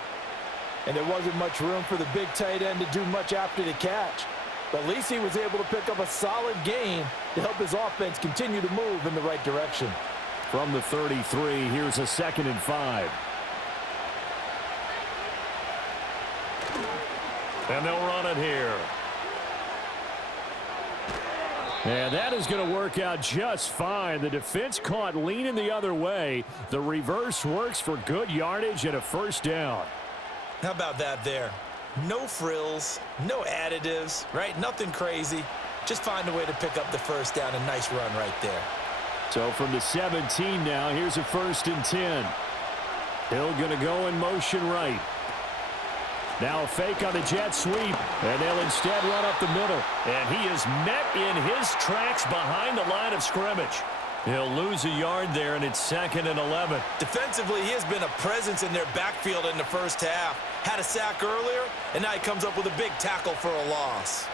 And there wasn't much room for the big tight end to do much after the catch. But at least he was able to pick up a solid gain to help his offense continue to move in the right direction. From the 33, here's a 2nd and 5. And they'll run it here. And that is going to work out just fine. The defense caught leaning the other way. The reverse works for good yardage and a 1st down. How about that there? No frills, no additives, right? Nothing crazy. Just find a way to pick up the 1st down. A nice run right there. So from the 17 now, here's a 1st and 10. Hill going to go in motion right. Now a fake on the jet sweep, and they'll instead run up the middle. And he is met in his tracks behind the line of scrimmage. He'll lose a yard there, and it's 2nd and 11. Defensively, he has been a presence in their backfield in the 1st half. Had a sack earlier, and now he comes up with a big tackle for a loss.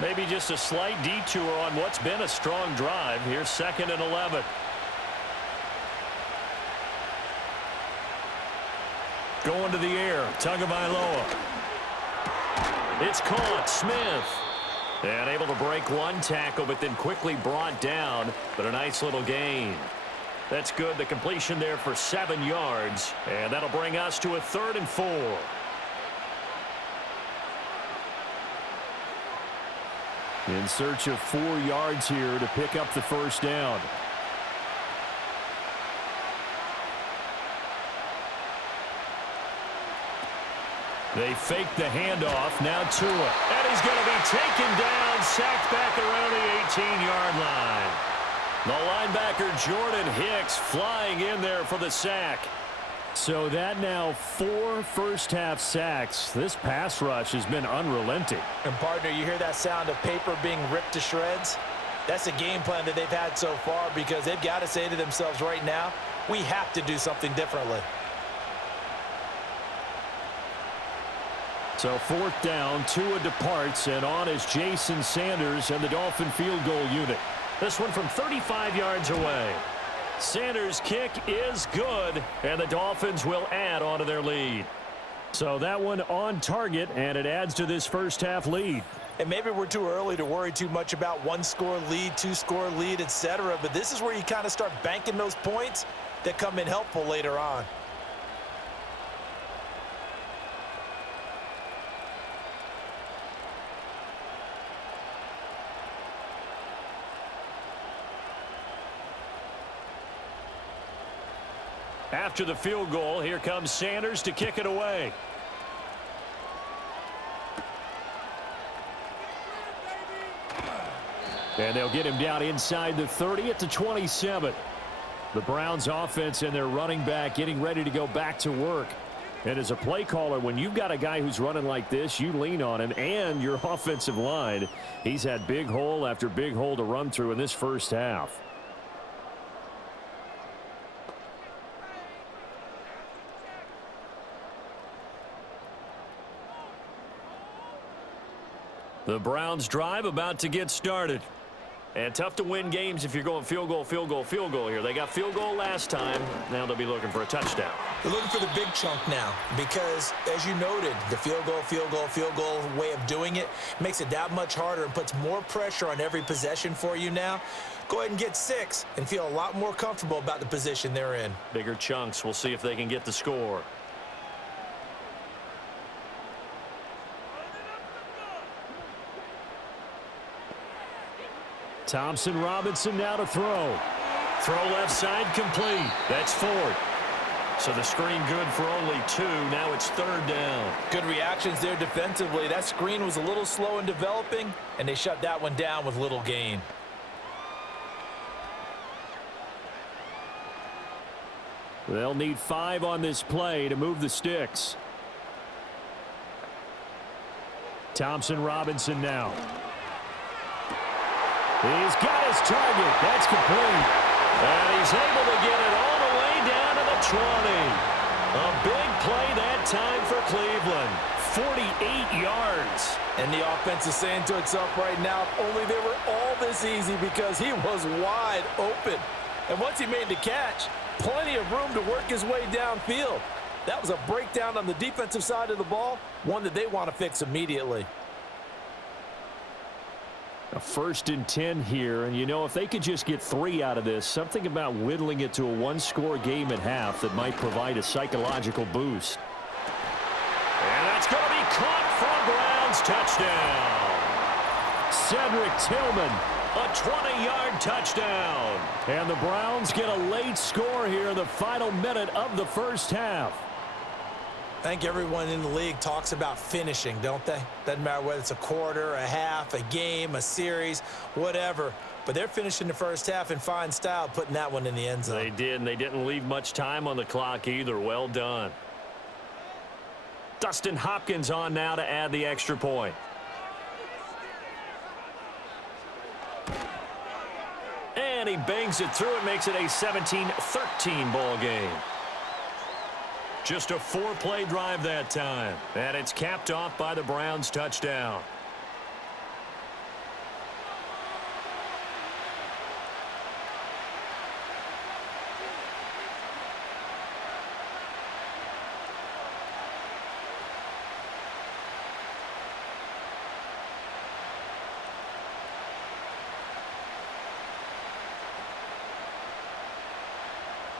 Maybe just a slight detour on what's been a strong drive. Here's 2nd and 11. Going to the air, Tagovailoa. It's caught, Smith. And able to break one tackle, but then quickly brought down. But a nice little gain. That's good. The completion there for 7 yards. And that'll bring us to a 3rd and 4. In search of 4 yards here to pick up the 1st down. They fake the handoff. Now Tua. And he's going to be taken down, sacked back around the 18-yard line. The linebacker Jordan Hicks flying in there for the sack. So that now 4 first-half sacks. This pass rush has been unrelenting. And, partner, you hear that sound of paper being ripped to shreds? That's a game plan that they've had so far because they've got to say to themselves right now, we have to do something differently. So 4th down, Tua departs, and on is Jason Sanders and the Dolphin field goal unit. This one from 35 yards away. Sanders' kick is good, and the Dolphins will add on to their lead. So that one on target, and it adds to this 1st half lead. And maybe we're too early to worry too much about 1-score lead, 2-score lead, etc. But this is where you kind of start banking those points that come in helpful later on. After the field goal, here comes Sanders to kick it away. And they'll get him down inside the 30 at the 27. The Browns offense and their running back getting ready to go back to work. And as a play caller, when you've got a guy who's running like this, you lean on him and your offensive line. He's had big hole after big hole to run through in this 1st half. The Browns drive about to get started. And tough to win games if you're going field goal, field goal, field goal here. They got field goal last time. Now they'll be looking for a touchdown. They're looking for the big chunk now because, as you noted, the field goal way of doing it makes it that much harder and puts more pressure on every possession for you now. Go ahead and get 6 and feel a lot more comfortable about the position they're in. Bigger chunks. We'll see if they can get the score. Thompson Robinson now to throw. Throw left side complete. That's Ford. So the screen good for only 2. Now it's 3rd down. Good reactions there defensively. That screen was a little slow in developing, and they shut that one down with little gain. They'll need 5 on this play to move the sticks. Thompson Robinson now. He's got his target. That's complete. And he's able to get it all the way down to the 20. A big play that time for Cleveland. 48 yards. And the offense is saying to itself right now, if only they were all this easy, because he was wide open. And once he made the catch, plenty of room to work his way downfield. That was a breakdown on the defensive side of the ball, one that they want to fix immediately. A 1st and 10 here, and you know, if they could just get 3 out of this, something about whittling it to a one-score game at half that might provide a psychological boost. And that's going to be caught for a Browns touchdown. Cedric Tillman, a 20-yard touchdown. And the Browns get a late score here in the final minute of the first half. I think everyone in the league talks about finishing, don't they? Doesn't matter whether it's a quarter, a half, a game, a series, whatever. But they're finishing the first half in fine style, putting that one in the end zone. They did, and they didn't leave much time on the clock either. Well done. Dustin Hopkins on now to add the extra point. And he bangs it through and makes it a 17-13 ball game. Just a 4-play drive that time. And it's capped off by the Browns touchdown.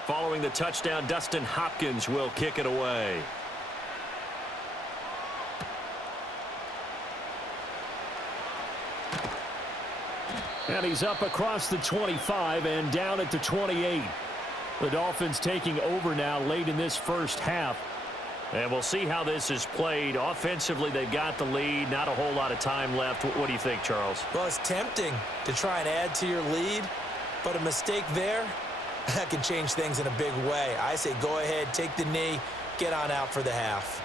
Following the touchdown, Dustin Hopkins will kick it away. And he's up across the 25 and down at the 28. The Dolphins taking over now late in this first half. And we'll see how this is played. Offensively, they've got the lead. Not a whole lot of time left. What do you think, Charles? Well, it's tempting to try and add to your lead, but a mistake there, that can change things in a big way. I say go ahead, take the knee, get on out for the half.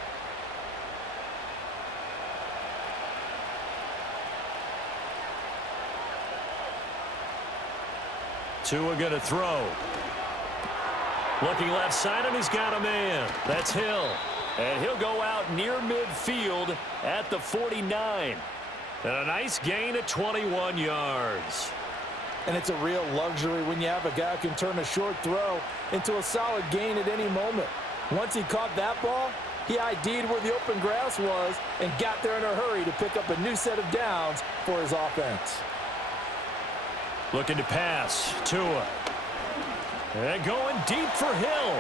Tua going to throw. Looking left side, and he's got a man. That's Hill. And he'll go out near midfield at the 49. And a nice gain at 21 yards. And it's a real luxury when you have a guy who can turn a short throw into a solid gain at any moment. Once he caught that ball, he ID'd where the open grass was and got there in a hurry to pick up a new set of downs for his offense. Looking to pass. Tua. And going deep for Hill.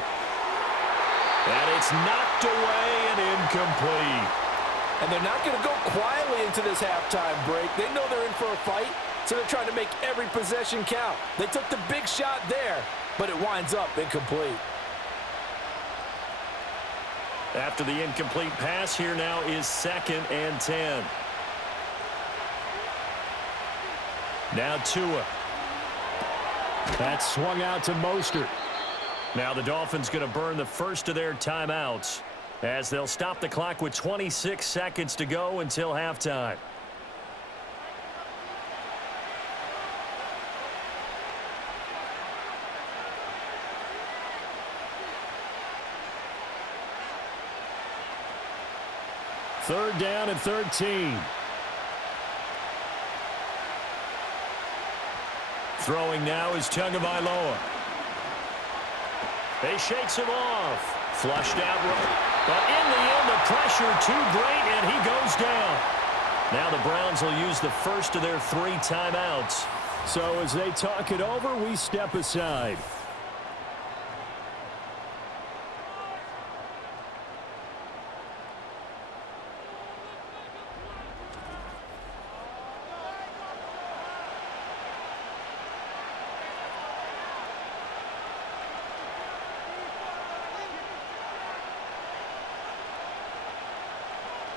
And it's knocked away and incomplete. And they're not going to go quietly into this halftime break. They know they're in for a fight. So they're trying to make every possession count. They took the big shot there, but it winds up incomplete. After the incomplete pass, here now is 2nd and 10. Now Tua. That's swung out to Mostert. Now the Dolphins going to burn the first of their timeouts as they'll stop the clock with 26 seconds to go until halftime. Third down and 13. Throwing now is Tagovailoa. He shakes him off. Flushed out. But in the end, the pressure too great, and he goes down. Now the Browns will use the first of their 3 timeouts. So as they talk it over, we step aside.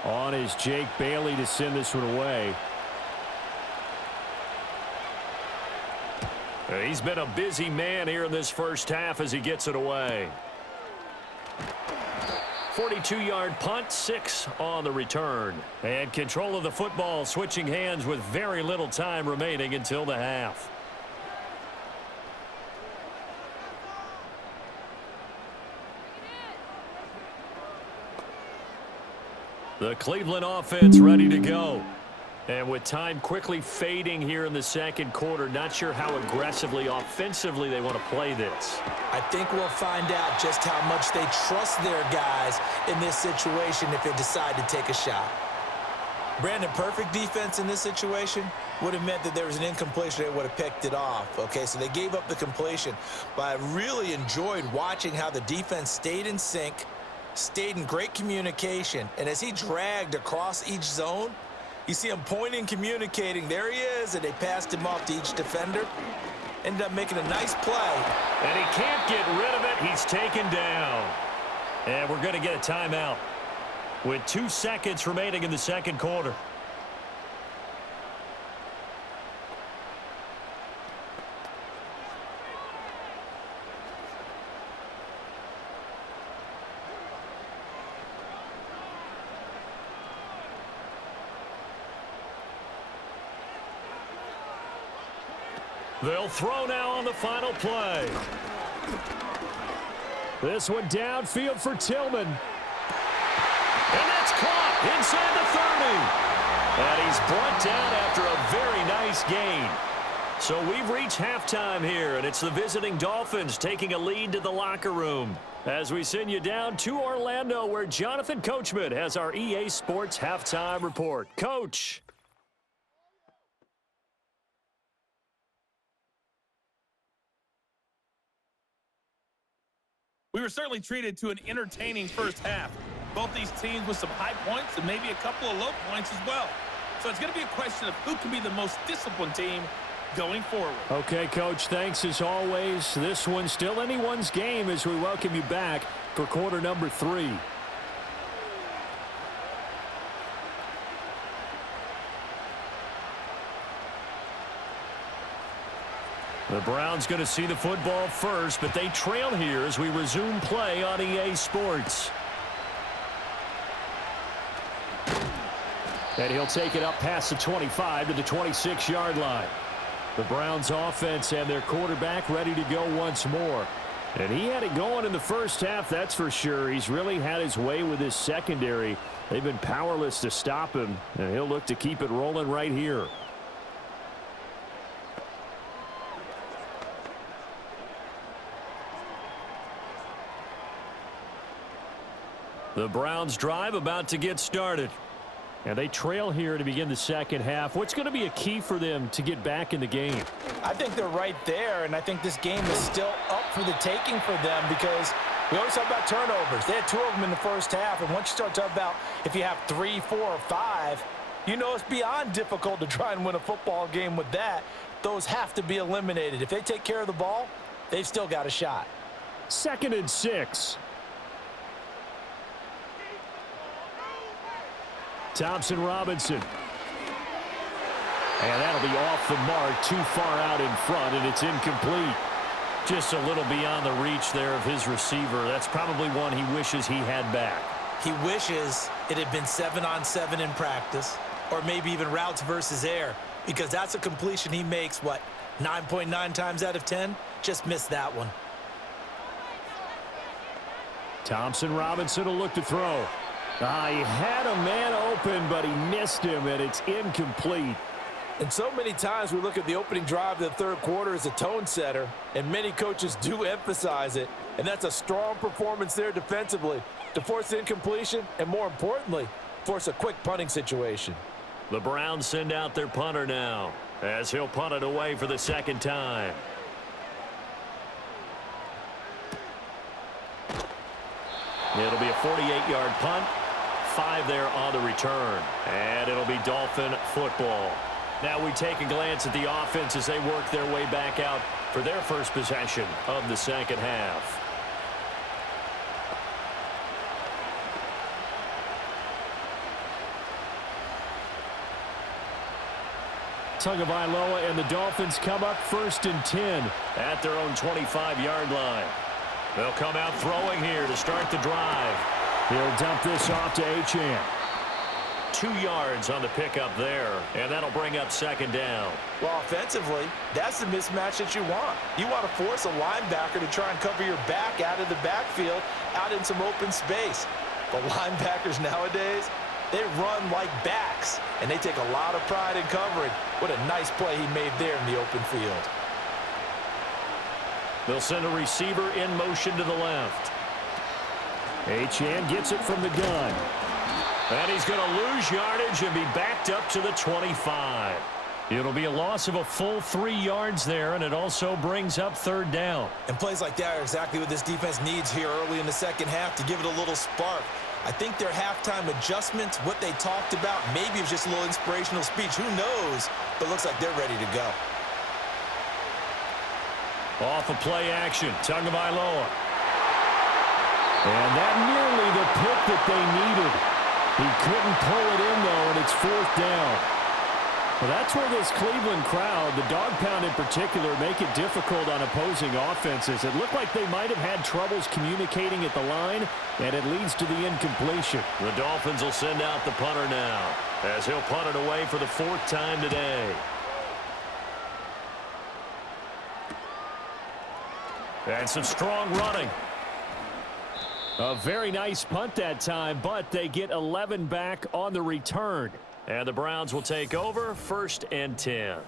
On is Jake Bailey to send this one away. He's been a busy man here in this first half as he gets it away. 42-yard punt, 6 on the return. And control of the football switching hands with very little time remaining until the half. The Cleveland offense ready to go. And with time quickly fading here in the second quarter, not sure how aggressively, offensively they want to play this. I think we'll find out just how much they trust their guys in this situation if they decide to take a shot. Brandon, perfect defense in this situation would have meant that there was an incompletion. They would have picked it off. Okay, so they gave up the completion. But I really enjoyed watching how the defense stayed in sync, stayed in great communication. And as he dragged across each zone, you see him pointing, communicating. There he is, and they passed him off to each defender. Ended up making a nice play. And he can't get rid of it. He's taken down. And we're going to get a timeout with 2 seconds remaining in the second quarter. They'll throw now on the final play. This one downfield for Tillman. And that's caught inside the 30. And he's brought down after a very nice gain. So we've reached halftime here, and it's the visiting Dolphins taking a lead to the locker room. As we send you down to Orlando, where Jonathan Coachman has our EA Sports halftime report. Coach. We were certainly treated to an entertaining first half. Both these teams with some high points and maybe a couple of low points as well. So it's going to be a question of who can be the most disciplined team going forward. Okay, Coach, thanks as always. This one's still anyone's game as we welcome you back for quarter number 3. The Browns going to see the football first, but they trail here as we resume play on EA Sports. And he'll take it up past the 25 to the 26-yard line. The Browns offense and their quarterback ready to go once more. And he had it going in the first half, that's for sure. He's really had his way with his secondary. They've been powerless to stop him, and he'll look to keep it rolling right here. The Browns drive about to get started. And they trail here to begin the second half. What's going to be a key for them to get back in the game? I think they're right there, and I think this game is still up for the taking for them because we always talk about turnovers. They had 2 of them in the first half, and once you start talking about if you have 3, 4, or 5, you know it's beyond difficult to try and win a football game with that. Those have to be eliminated. If they take care of the ball, they've still got a shot. 2nd and 6. Thompson Robinson. And that'll be off the mark, too far out in front, and it's incomplete. Just a little beyond the reach there of his receiver. That's probably one he wishes he had back. He wishes it had been 7-on-7 in practice, or maybe even routes versus air, because that's a completion he makes, what, 9.9 times out of 10? Just missed that one. Thompson Robinson will look to throw. He had a man open, but he missed him, and it's incomplete. And so many times we look at the opening drive of the third quarter as a tone setter, and many coaches do emphasize it, and that's a strong performance there defensively to force incompletion and, more importantly, force a quick punting situation. The Browns send out their punter now as he'll punt it away for the second time. It'll be a 48-yard punt. 5 there on the return. And it'll be Dolphin football. Now we take a glance at the offense as they work their way back out for their first possession of the second half. Tagovailoa and the Dolphins come up 1st and 10 at their own 25-yard line. They'll come out throwing here to start the drive. He'll dump this off to Achane. 2 yards on the pickup there, and that'll bring up 2nd down. Well, offensively, that's the mismatch that you want. You want to force a linebacker to try and cover your back out of the backfield, out in some open space. But linebackers nowadays, They run like backs, and they take a lot of pride in covering. What a nice play he made there in the open field. They'll send a receiver in motion to the left. Achane gets it from the gun. And he's going to lose yardage and be backed up to the 25. It'll be a loss of a full 3 yards there, and it also brings up third down. And plays like that are exactly what this defense needs here early in the second half to give it a little spark. I think their halftime adjustments, what they talked about, maybe it was just a little inspirational speech. Who knows? But it looks like they're ready to go. Off of play action, Tagovailoa. And that nearly the pick that they needed. He couldn't pull it in, though, and it's fourth down. Well, that's where this Cleveland crowd, the dog pound in particular, make it difficult on opposing offenses. It looked like they might have had troubles communicating at the line, and it leads to the incompletion. The Dolphins will send out the punter now, as he'll punt it away for the 4th time today. And some strong running. A very nice punt that time, but they get 11 back on the return. And the Browns will take over, 1st and 10.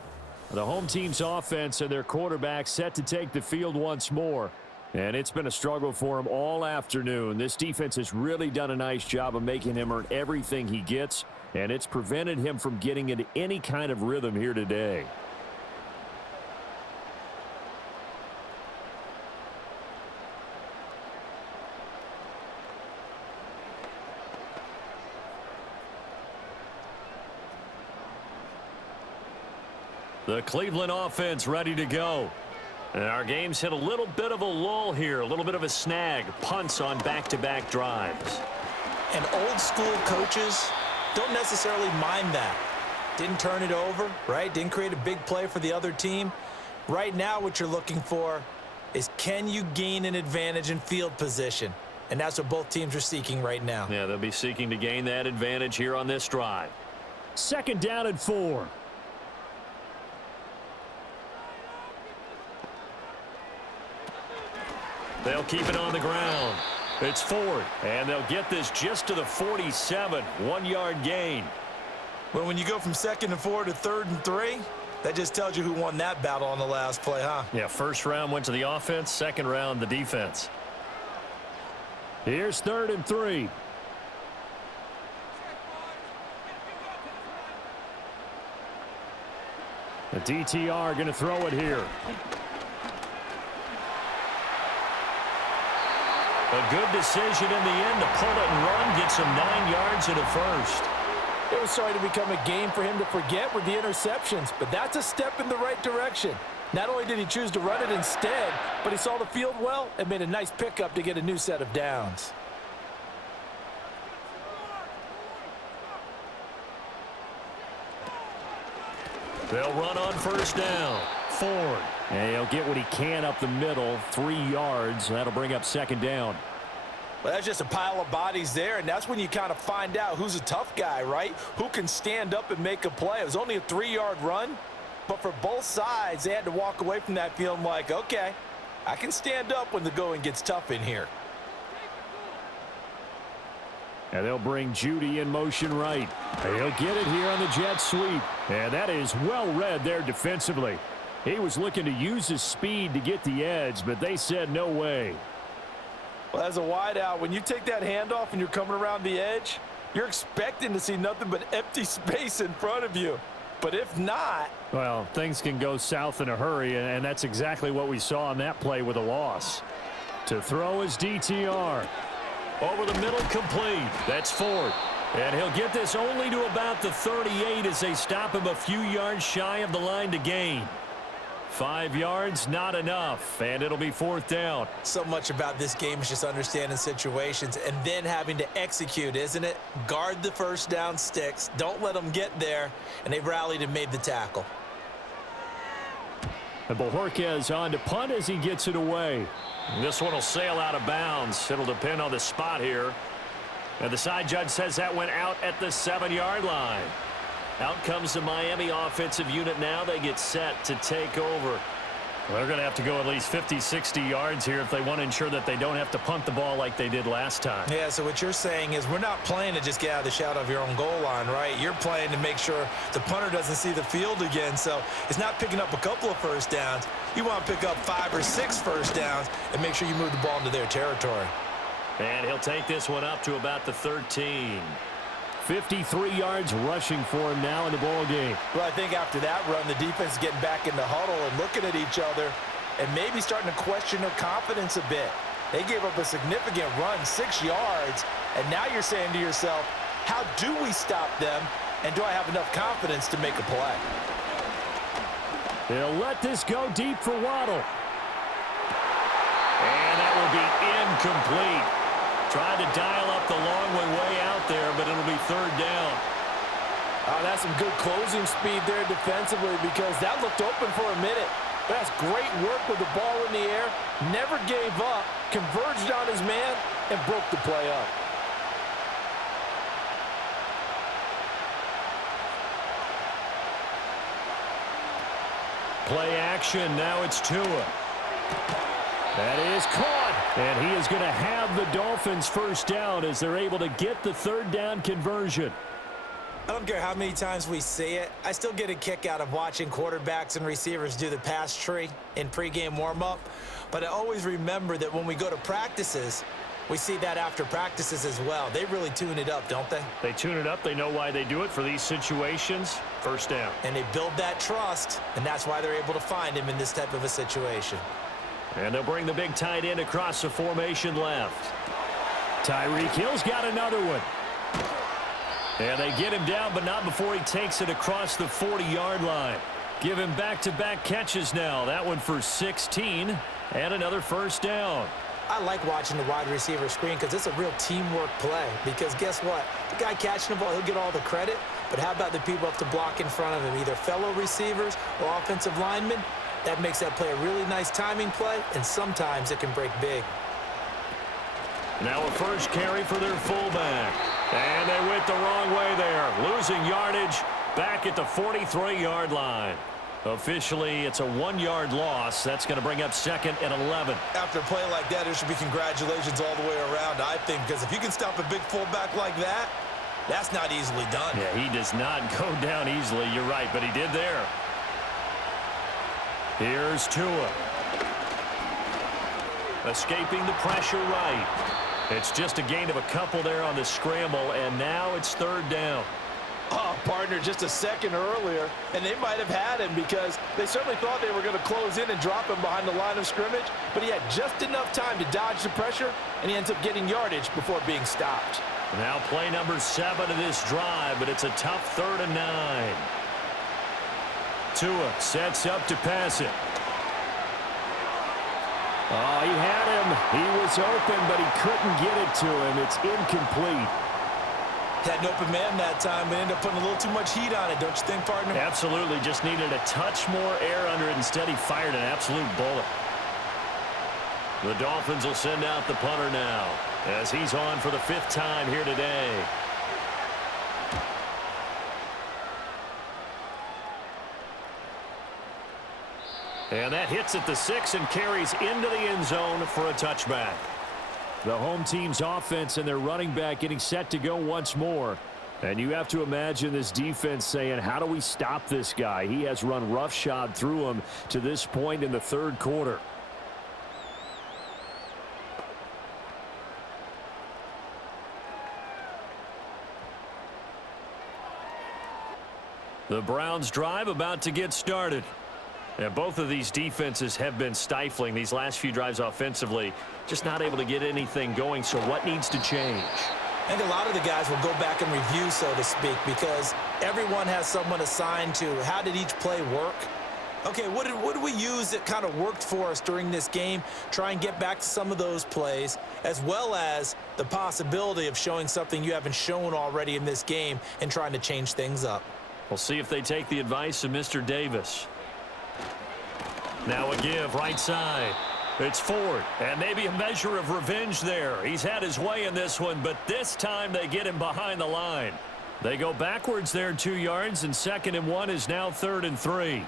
The home team's offense and their quarterback set to take the field once more. And it's been a struggle for him all afternoon. This defense has really done a nice job of making him earn everything he gets, and it's prevented him from getting into any kind of rhythm here today. The Cleveland offense ready to go. And our game's hit a little bit of a lull here, a little bit of a snag. Punts on back-to-back drives. And old school coaches don't necessarily mind that. Didn't turn it over, right? Didn't create a big play for the other team. Right now what you're looking for is, can you gain an advantage in field position? And that's what both teams are seeking right now. Yeah, they'll be seeking to gain that advantage here on this drive. 2nd down and 4. They'll keep it on the ground. It's 4th, and they'll get this just to the 47. 1-yard gain. Well, when you go from 2nd and 4 to 3rd and 3, that just tells you who won that battle on the last play, huh? Yeah, 1st round went to the offense, 2nd round the defense. Here's 3rd and 3. The DTR going to throw it here. A good decision in the end to pull it and run, get some 9 yards and a 1st. It was starting to become a game for him to forget with the interceptions, but that's a step in the right direction. Not only did he choose to run it instead, but he saw the field well and made a nice pickup to get a new set of downs. They'll run on 1st down. Ford. And he'll get what he can up the middle, 3 yards. That'll bring up 2nd down. Well, that's just a pile of bodies there, and that's when you kind of find out who's a tough guy, right? Who can stand up and make a play. It was only a 3-yard run, but for both sides, they had to walk away from that feeling like, okay, I can stand up when the going gets tough in here. And they'll bring Judy in motion right. He'll get it here on the jet sweep. And that is well read there defensively. He was looking to use his speed to get the edge, but they said no way. Well, as a wideout, when you take that handoff and you're coming around the edge, you're expecting to see nothing but empty space in front of you. But if not... Well, things can go south in a hurry, and that's exactly what we saw on that play with a loss. To throw is DTR. Over the middle, complete. That's Ford. And he'll get this only to about the 38 as they stop him a few yards shy of the line to gain. 5 yards, not enough, and it'll be 4th down. So much about this game is just understanding situations and then having to execute, isn't it? Guard the 1st down sticks. Don't let them get there, and they've rallied and made the tackle. And Bojorquez on to punt as he gets it away. This one will sail out of bounds. It'll depend on the spot here. And the side judge says that went out at the 7-yard line. Out comes the Miami offensive unit now. They get set to take over. Well, they're going to have to go at least 50, 60 yards here if they want to ensure that they don't have to punt the ball like they did last time. Yeah, so what you're saying is we're not playing to just get out of the shadow of your own goal line, right? You're playing to make sure the punter doesn't see the field again. So it's not picking up a couple of first downs. You want to pick up 5 or 6 first downs and make sure you move the ball into their territory. And he'll take this one up to about the 13. 53 yards rushing for him now in the ball game. Well, I think after that run, the defense is getting back in the huddle and looking at each other and maybe starting to question their confidence a bit. They gave up a significant run, 6 yards, and now you're saying to yourself, how do we stop them, and do I have enough confidence to make a play? They'll let this go deep for Waddle. And that will be incomplete. Tried to dial up the long way out there, but it'll be third down. Oh, that's some good closing speed there defensively because that looked open for a minute. But that's great work with the ball in the air. Never gave up, converged on his man, and broke the play up. Play action. Now it's Tua. That is caught. And he is going to have the Dolphins first down as they're able to get the third down conversion. I don't care how many times we see it. I still get a kick out of watching quarterbacks and receivers do the pass tree in pregame warm-up. But I always remember that when we go to practices, we see that after practices as well. They really tune it up, don't they? They tune it up. They know why they do it for these situations. First down. And they build that trust, and that's why they're able to find him in this type of a situation. And they'll bring the big tight end across the formation left. Tyreek Hill's got another one. And they get him down, but not before he takes it across the 40-yard line. Give him back-to-back catches now. That one for 16 and another first down. I like watching the wide receiver screen because it's a real teamwork play. Because guess what? The guy catching the ball, he'll get all the credit. But how about the people up to block in front of him, either fellow receivers or offensive linemen? That makes that play a really nice timing play, and sometimes it can break big. Now a first carry for their fullback. And they went the wrong way there. Losing yardage back at the 43-yard line. Officially, it's a 1-yard loss. That's going to bring up second and 11. After a play like that, there should be congratulations all the way around, I think, because if you can stop a big fullback like that, that's not easily done. Yeah, he does not go down easily. You're right, but he did there. Here's Tua. Escaping the pressure right. It's just a gain of a couple there on the scramble, and now it's third down. Oh, partner, just a second earlier, and they might have had him because they certainly thought they were going to close in and drop him behind the line of scrimmage, but he had just enough time to dodge the pressure, and he ends up getting yardage before being stopped. Now play number 7 of this drive, but it's a tough 3rd and 9. Tua sets up to pass it. Oh, he had him. He was open, but he couldn't get it to him. It's incomplete. Had an open man that time, but ended up putting a little too much heat on it, don't you think, partner? Absolutely. Just needed a touch more air under it. Instead, he fired an absolute bullet. The Dolphins will send out the punter now as he's on for the 5th time here today. And that hits at the 6 and carries into the end zone for a touchback. The home team's offense and their running back getting set to go once more. And you have to imagine this defense saying, how do we stop this guy? He has run roughshod through him to this point in the 3rd quarter. The Browns drive about to get started. And both of these defenses have been stifling these last few drives offensively. Just not able to get anything going. So what needs to change? I think a lot of the guys will go back and review, so to speak, because everyone has someone assigned to how did each play work. Okay, what did we use that kind of worked for us during this game? Try and get back to some of those plays, as well as the possibility of showing something you haven't shown already in this game and trying to change things up. We'll see if they take the advice of Mr. Davis. Now a give right side. It's Ford, and maybe a measure of revenge there. He's had his way in this one, but this time they get him behind the line. They go backwards there 2 yards, and 2nd and 1 is now 3rd and 3.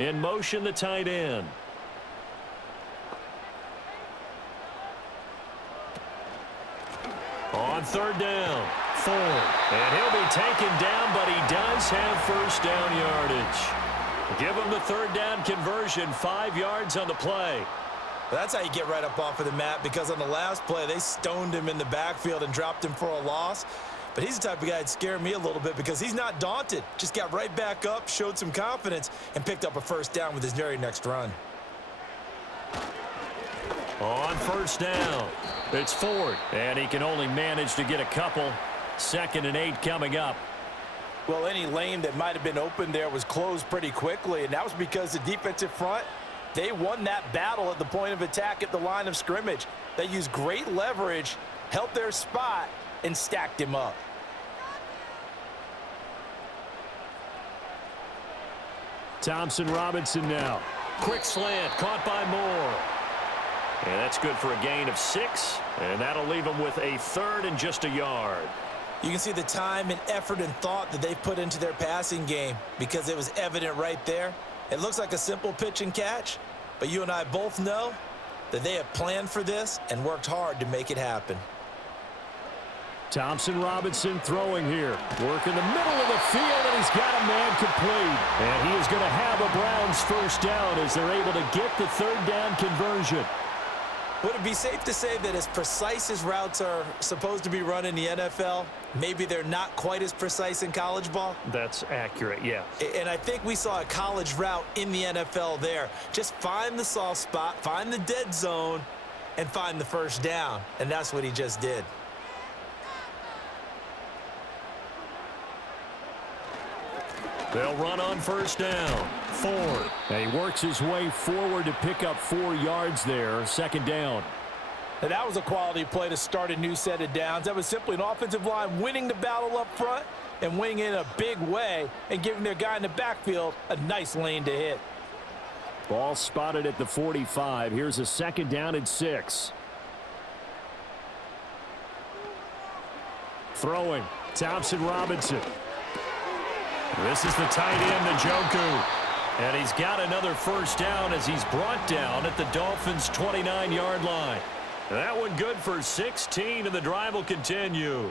In motion, the tight end. On third down, Ford. And he'll be taken down, but he does have first down yardage. Give him the third down conversion, 5 yards on the play. That's how you get right up off of the mat, because on the last play, they stoned him in the backfield and dropped him for a loss. But he's the type of guy that scared me a little bit because he's not daunted. Just got right back up, showed some confidence, and picked up a first down with his very next run. On first down, it's Ford, and he can only manage to get a couple. 2nd and 8 coming up. Well, any lane that might have been open there was closed pretty quickly, and that was because the defensive front, they won that battle at the point of attack at the line of scrimmage. They used great leverage, held their spot, and stacked him up. Thompson Robinson now. Quick slant, caught by Moore. And that's good for a gain of 6, and that'll leave him with a 3rd and just a yard. You can see the time and effort and thought that they've put into their passing game because it was evident right there. It looks like a simple pitch and catch, but you and I both know that they have planned for this and worked hard to make it happen. Thompson Robinson throwing here. Work in the middle of the field, and he's got a man complete. And he is going to have a Browns first down as they're able to get the third down conversion. Would it be safe to say that as precise as routes are supposed to be run in the NFL, maybe they're not quite as precise in college ball? That's accurate, yeah. And I think we saw a college route in the NFL there. Just find the soft spot, find the dead zone, and find the first down. And that's what he just did. They'll run on first down. Ford. And he works his way forward to pick up 4 yards there. 2nd down. And that was a quality play to start a new set of downs. That was simply an offensive line winning the battle up front and winning in a big way and giving their guy in the backfield a nice lane to hit. Ball spotted at the 45. Here's a 2nd down and 6. Throwing. Thompson Robinson. This is the tight end, Njoku. And he's got another first down as he's brought down at the Dolphins' 29-yard line. That one good for 16, and the drive will continue.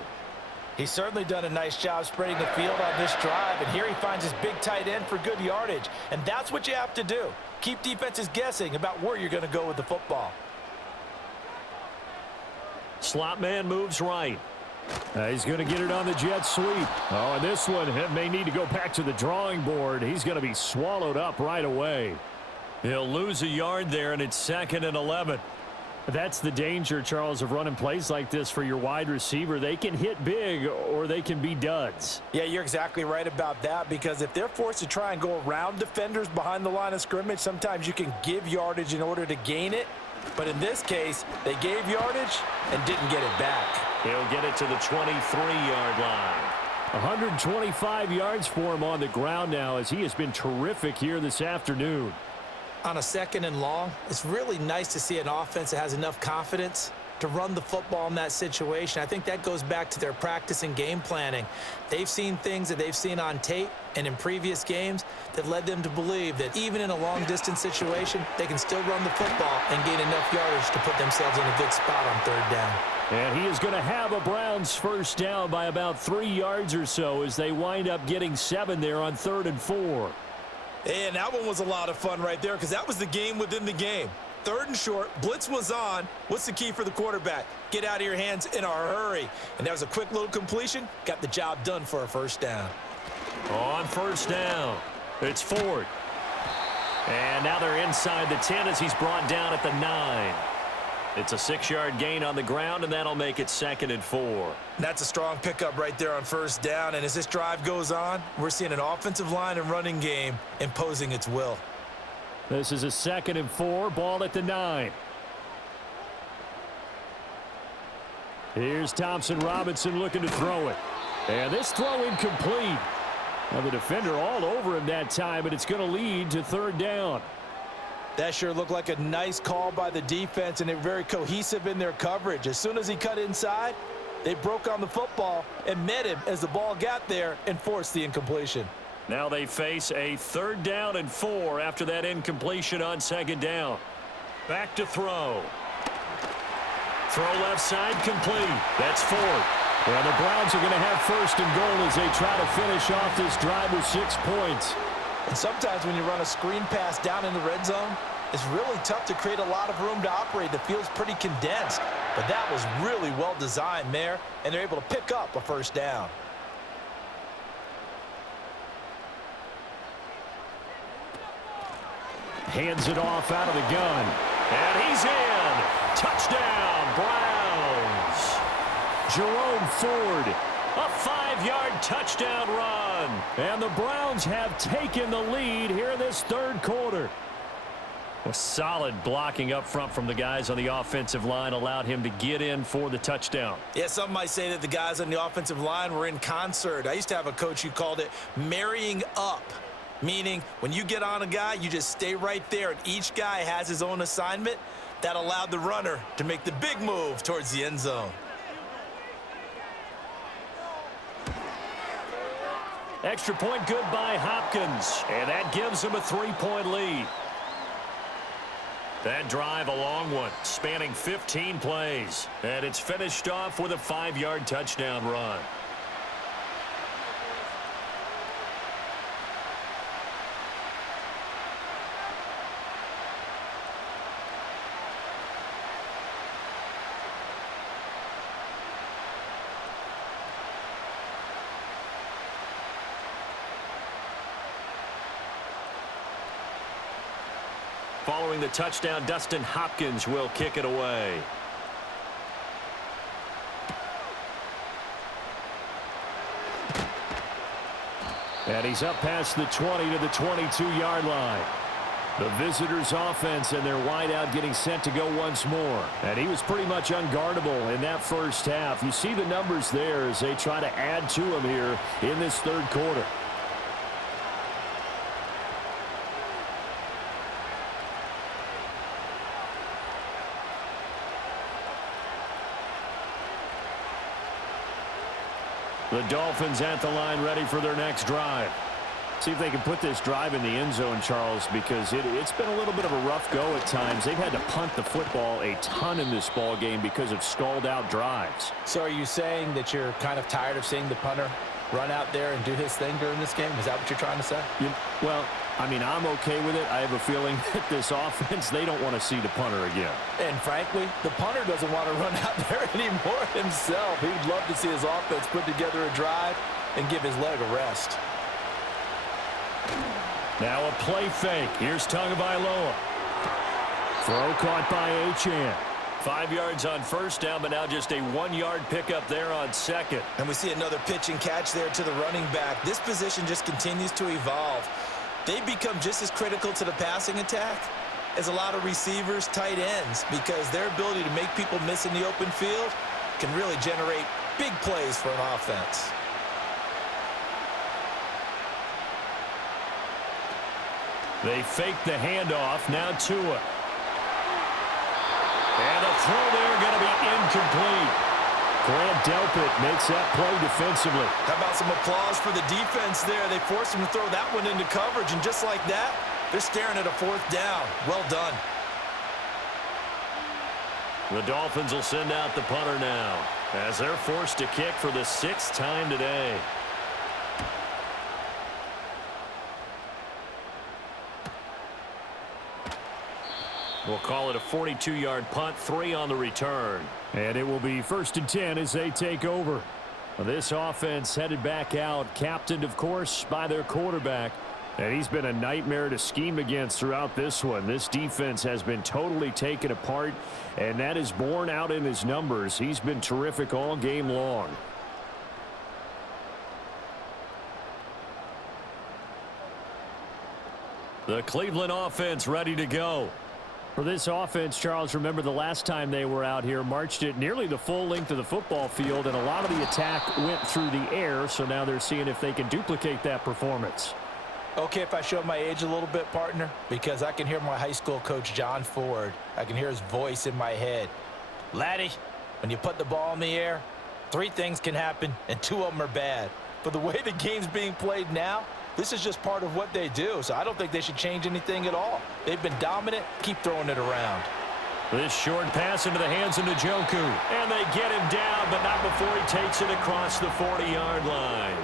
He's certainly done a nice job spreading the field on this drive, and here he finds his big tight end for good yardage. And that's what you have to do. Keep defenses guessing about where you're going to go with the football. Slot man moves right. He's going to get it on the jet sweep. Oh, and this one may need to go back to the drawing board. He's going to be swallowed up right away. He'll lose a yard there, and it's 2nd and 11. That's the danger, Charles, of running plays like this for your wide receiver. They can hit big or they can be duds. Yeah, you're exactly right about that, because if they're forced to try and go around defenders behind the line of scrimmage, sometimes you can give yardage in order to gain it. But in this case, they gave yardage and didn't get it back. He'll get it to the 23-yard line. 125 yards for him on the ground now as he has been terrific here this afternoon. On a 2nd and long, it's really nice to see an offense that has enough confidence to run the football in that situation. I think that goes back to their practice and game planning. They've seen things that they've seen on tape and in previous games that led them to believe that even in a long-distance situation, they can still run the football and gain enough yardage to put themselves in a good spot on 3rd down. And he is going to have a Browns first down by about 3 yards or so as they wind up getting 7 there on 3rd and 4. And that one was a lot of fun right there because that was the game within the game. 3rd and short, blitz was on. What's the key for the quarterback? Get out of your hands in a hurry. And that was a quick little completion. Got the job done for a first down. On first down, it's Ford. And now they're inside the 10 as he's brought down at the 9. It's a 6-yard gain on the ground, and that'll make it 2nd and 4. That's a strong pickup right there on first down. And as this drive goes on, we're seeing an offensive line and running game imposing its will. This is a 2nd and 4, ball at the 9. Here's Thompson Robinson looking to throw it. And this throw incomplete. Now the defender all over him that time, but it's going to lead to 3rd down. That sure looked like a nice call by the defense, and they're very cohesive in their coverage. As soon as he cut inside, they broke on the football and met him as the ball got there and forced the incompletion. Now they face a 3rd down and 4 after that incompletion on 2nd down. Back to throw. Throw left side complete. That's 4. And the Browns are going to have 1st and goal as they try to finish off this drive with 6 points. And sometimes when you run a screen pass down in the red zone, it's really tough to create a lot of room to operate. The field's pretty condensed. But that was really well designed there, and they're able to pick up a 1st down. Hands it off out of the gun. And he's in. Touchdown, Browns. Jerome Ford, a 5-yard touchdown run. And the Browns have taken the lead here in this 3rd quarter. A solid blocking up front from the guys on the offensive line allowed him to get in for the touchdown. Yeah, some might say that the guys on the offensive line were in concert. I used to have a coach who called it marrying up. Meaning, when you get on a guy, you just stay right there, and each guy has his own assignment. That allowed the runner to make the big move towards the end zone. Extra point good by Hopkins, and that gives him a 3-point lead. That drive a long one, spanning 15 plays, and it's finished off with a 5-yard touchdown run. Following the touchdown, Dustin Hopkins will kick it away. And he's up past the 20 to the 22-yard line. The visitors' offense and their wideout getting set to go once more. And he was pretty much unguardable in that 1st half. You see the numbers there as they try to add to him here in this 3rd quarter. The Dolphins at the line ready for their next drive. See if they can put this drive in the end zone, Charles, because it's been a little bit of a rough go at times. They've had to punt the football a ton in this ball game because of stalled-out drives. So are you saying that you're kind of tired of seeing the punter run out there and do his thing during this game? Is that what you're trying to say? Well, I mean, I'm okay with it. I have a feeling that this offense, they don't want to see the punter again. And frankly, the punter doesn't want to run out there anymore himself. He'd love to see his offense put together a drive and give his leg a rest. Now a play fake. Here's Tagovailoa. Throw caught by Achane. 5 yards on 1st down, but now just a 1-yard pickup there on 2nd. And we see another pitch and catch there to the running back. This position just continues to evolve. They become just as critical to the passing attack as a lot of receivers, tight ends, because their ability to make people miss in the open field can really generate big plays for an offense. They fake the handoff. Now Tua. And a throw there going to be incomplete. Grant Delpit makes that play defensively. How about some applause for the defense there? They forced him to throw that one into coverage, and just like that, they're staring at a 4th down. Well done. The Dolphins will send out the punter now as they're forced to kick for the 6th time today. We'll call it a 42-yard punt, 3 on the return. And it will be 1st and 10 as they take over. This offense headed back out, captained, of course, by their quarterback. And he's been a nightmare to scheme against throughout this one. This defense has been totally taken apart, and that is borne out in his numbers. He's been terrific all game long. The Cleveland offense ready to go. For this offense, Charles, remember the last time they were out here, marched it nearly the full length of the football field, and a lot of the attack went through the air, so now they're seeing if they can duplicate that performance. Okay, if I show my age a little bit, partner, because I can hear my high school coach, John Ford. I can hear his voice in my head. Laddie, when you put the ball in the air, 3 things can happen, and 2 of them are bad. But the way the game's being played now, This is just part of what they do, so I don't think they should change anything at all. They've been dominant. Keep throwing it around. This short pass into the hands of Njoku. And they get him down, but not before he takes it across the 40-yard line.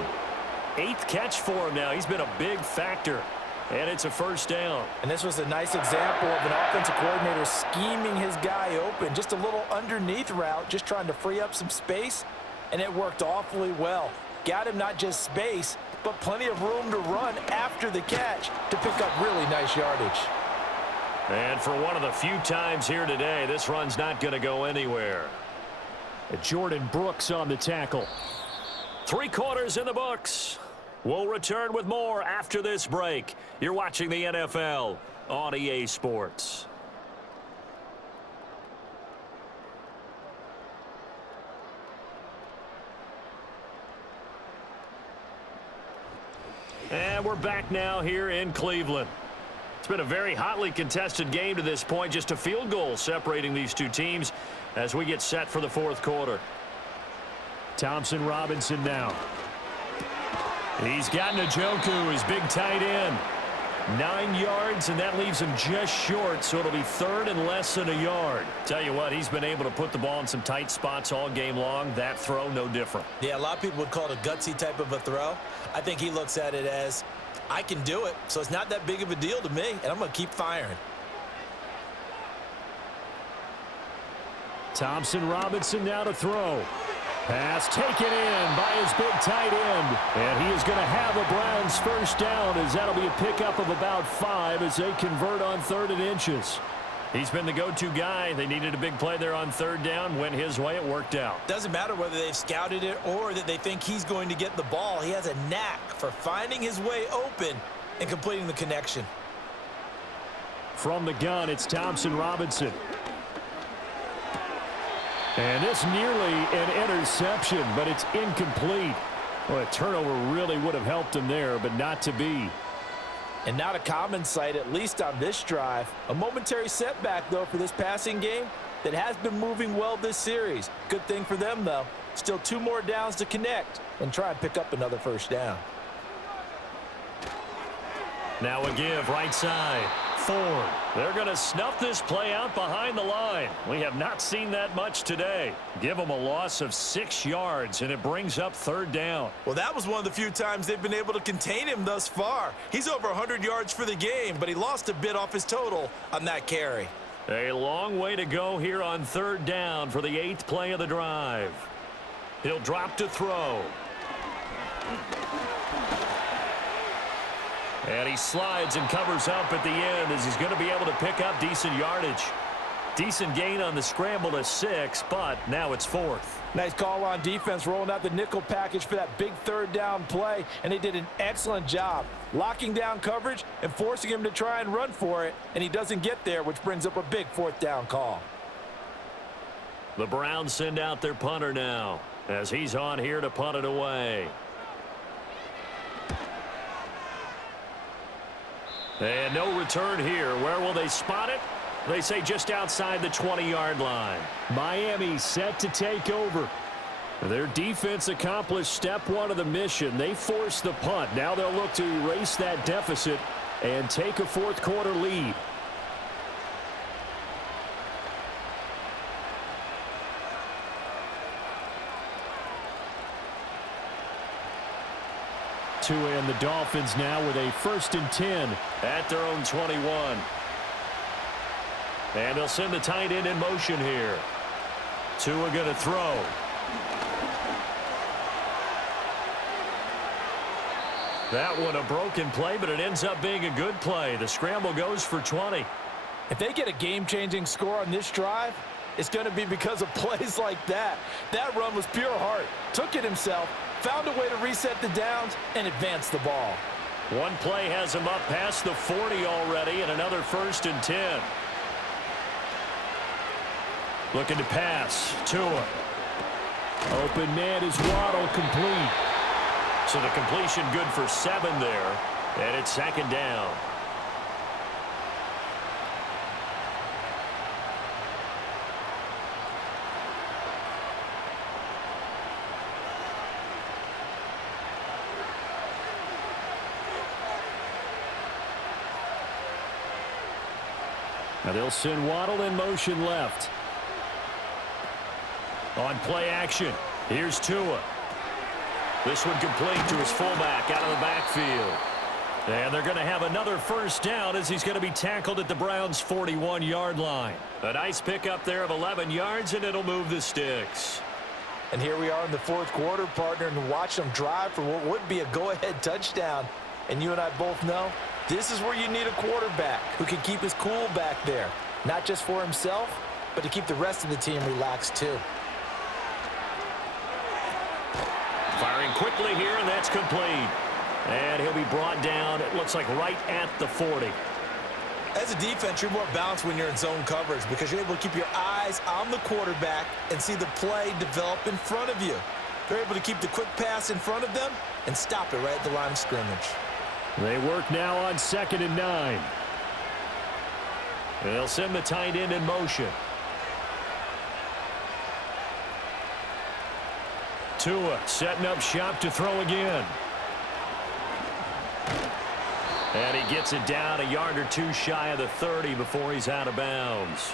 8th catch for him now. He's been a big factor. And it's a first down. And this was a nice example of an offensive coordinator scheming his guy open. Just a little underneath route, just trying to free up some space. And it worked awfully well. Got him not just space, but plenty of room to run after the catch to pick up really nice yardage. And for one of the few times here today, this run's not going to go anywhere. Jordan Brooks on the tackle. 3 quarters in the books. We'll return with more after this break. You're watching the NFL on EA Sports. And we're back now here in Cleveland. It's been a very hotly contested game to this point. Just a field goal separating these two teams as we get set for the 4th quarter. Thompson Robinson now. He's got Njoku, his big tight end. 9 yards, and that leaves him just short, so it'll be 3rd and less than a yard. Tell you what, he's been able to put the ball in some tight spots all game long. That throw, no different. Yeah, a lot of people would call it a gutsy type of a throw. I think he looks at it as, I can do it, so it's not that big of a deal to me, and I'm going to keep firing. Thompson Robinson now to throw. Pass taken in by his big tight end. And he is going to have a Browns first down, as that'll be a pickup of about 5 as they convert on 3rd and inches. He's been the go-to guy. They needed a big play there on 3rd down. Went his way. It worked out. Doesn't matter whether they've scouted it or that they think he's going to get the ball. He has a knack for finding his way open and completing the connection. From the gun, it's Thompson Robinson. And this nearly an interception, but it's incomplete. Well, a turnover really would have helped him there, but not to be. And not a common sight, at least on this drive. A momentary setback, though, for this passing game that has been moving well this series. Good thing for them, though. Still 2 more downs to connect and try and pick up another first down. Now a give right side. Ford. They're going to snuff this play out behind the line. We have not seen that much today. Give them a loss of 6 yards, and it brings up 3rd down. Well, that was one of the few times they've been able to contain him thus far. He's over 100 yards for the game, but he lost a bit off his total on that carry. A long way to go here on 3rd down for the 8th play of the drive. He'll drop to throw. And he slides and covers up at the end as he's going to be able to pick up decent yardage. Decent gain on the scramble to 6, but now it's 4th. Nice call on defense, rolling out the nickel package for that big 3rd down play, and they did an excellent job locking down coverage and forcing him to try and run for it, and he doesn't get there, which brings up a big 4th down call. The Browns send out their punter now as he's on here to punt it away. And no return here. Where will they spot it? They say just outside the 20-yard line. Miami set to take over. Their defense accomplished step 1 of the mission. They forced the punt. Now they'll look to erase that deficit and take a 4th quarter lead. And the Dolphins now with a 1st and 10 at their own 21. And they'll send the tight end in motion here. Tua going to throw. That one a broken play, but it ends up being a good play. The scramble goes for 20. If they get a game-changing score on this drive, it's going to be because of plays like that. That run was pure heart. Took it himself, found a way to reset the downs, and advance the ball. One play has him up past the 40 already, and another 1st and 10. Looking to pass. Tua. Open man is Waddle, complete. So the completion good for 7 there, and it's 2nd down. Now they'll send Waddle in motion left. On play action, here's Tua. This one complete to his fullback out of the backfield. And they're going to have another first down as he's going to be tackled at the Browns' 41-yard line. A nice pickup there of 11 yards, and it'll move the sticks. And here we are in the fourth quarter, partner, and watch them drive for what would be a go-ahead touchdown. And you and I both know this is where you need a quarterback who can keep his cool back there, not just for himself, but to keep the rest of the team relaxed too. Firing quickly here, and that's complete. And he'll be brought down, it looks like right at the 40. As a defense, you're more balanced when you're in zone coverage because you're able to keep your eyes on the quarterback and see the play develop in front of you. They're able to keep the quick pass in front of them and stop it right at the line of scrimmage. They work now on 2nd and 9. They'll send the tight end in motion. Tua setting up shop to throw again. And he gets it down a yard or two shy of the 30 before he's out of bounds.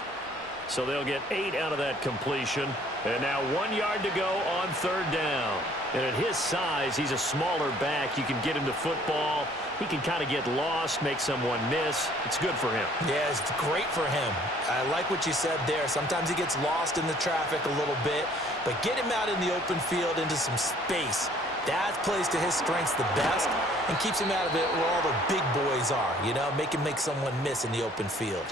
So they'll get 8 out of that completion. And now 1 yard to go on 3rd down. And at his size, he's a smaller back. You can get him to football. He can kind of get lost, make someone miss. It's good for him. Yeah, it's great for him. I like what you said there. Sometimes he gets lost in the traffic a little bit, but get him out in the open field into some space. That plays to his strengths the best and keeps him out of it where all the big boys are, you know, make him make someone miss in the open field.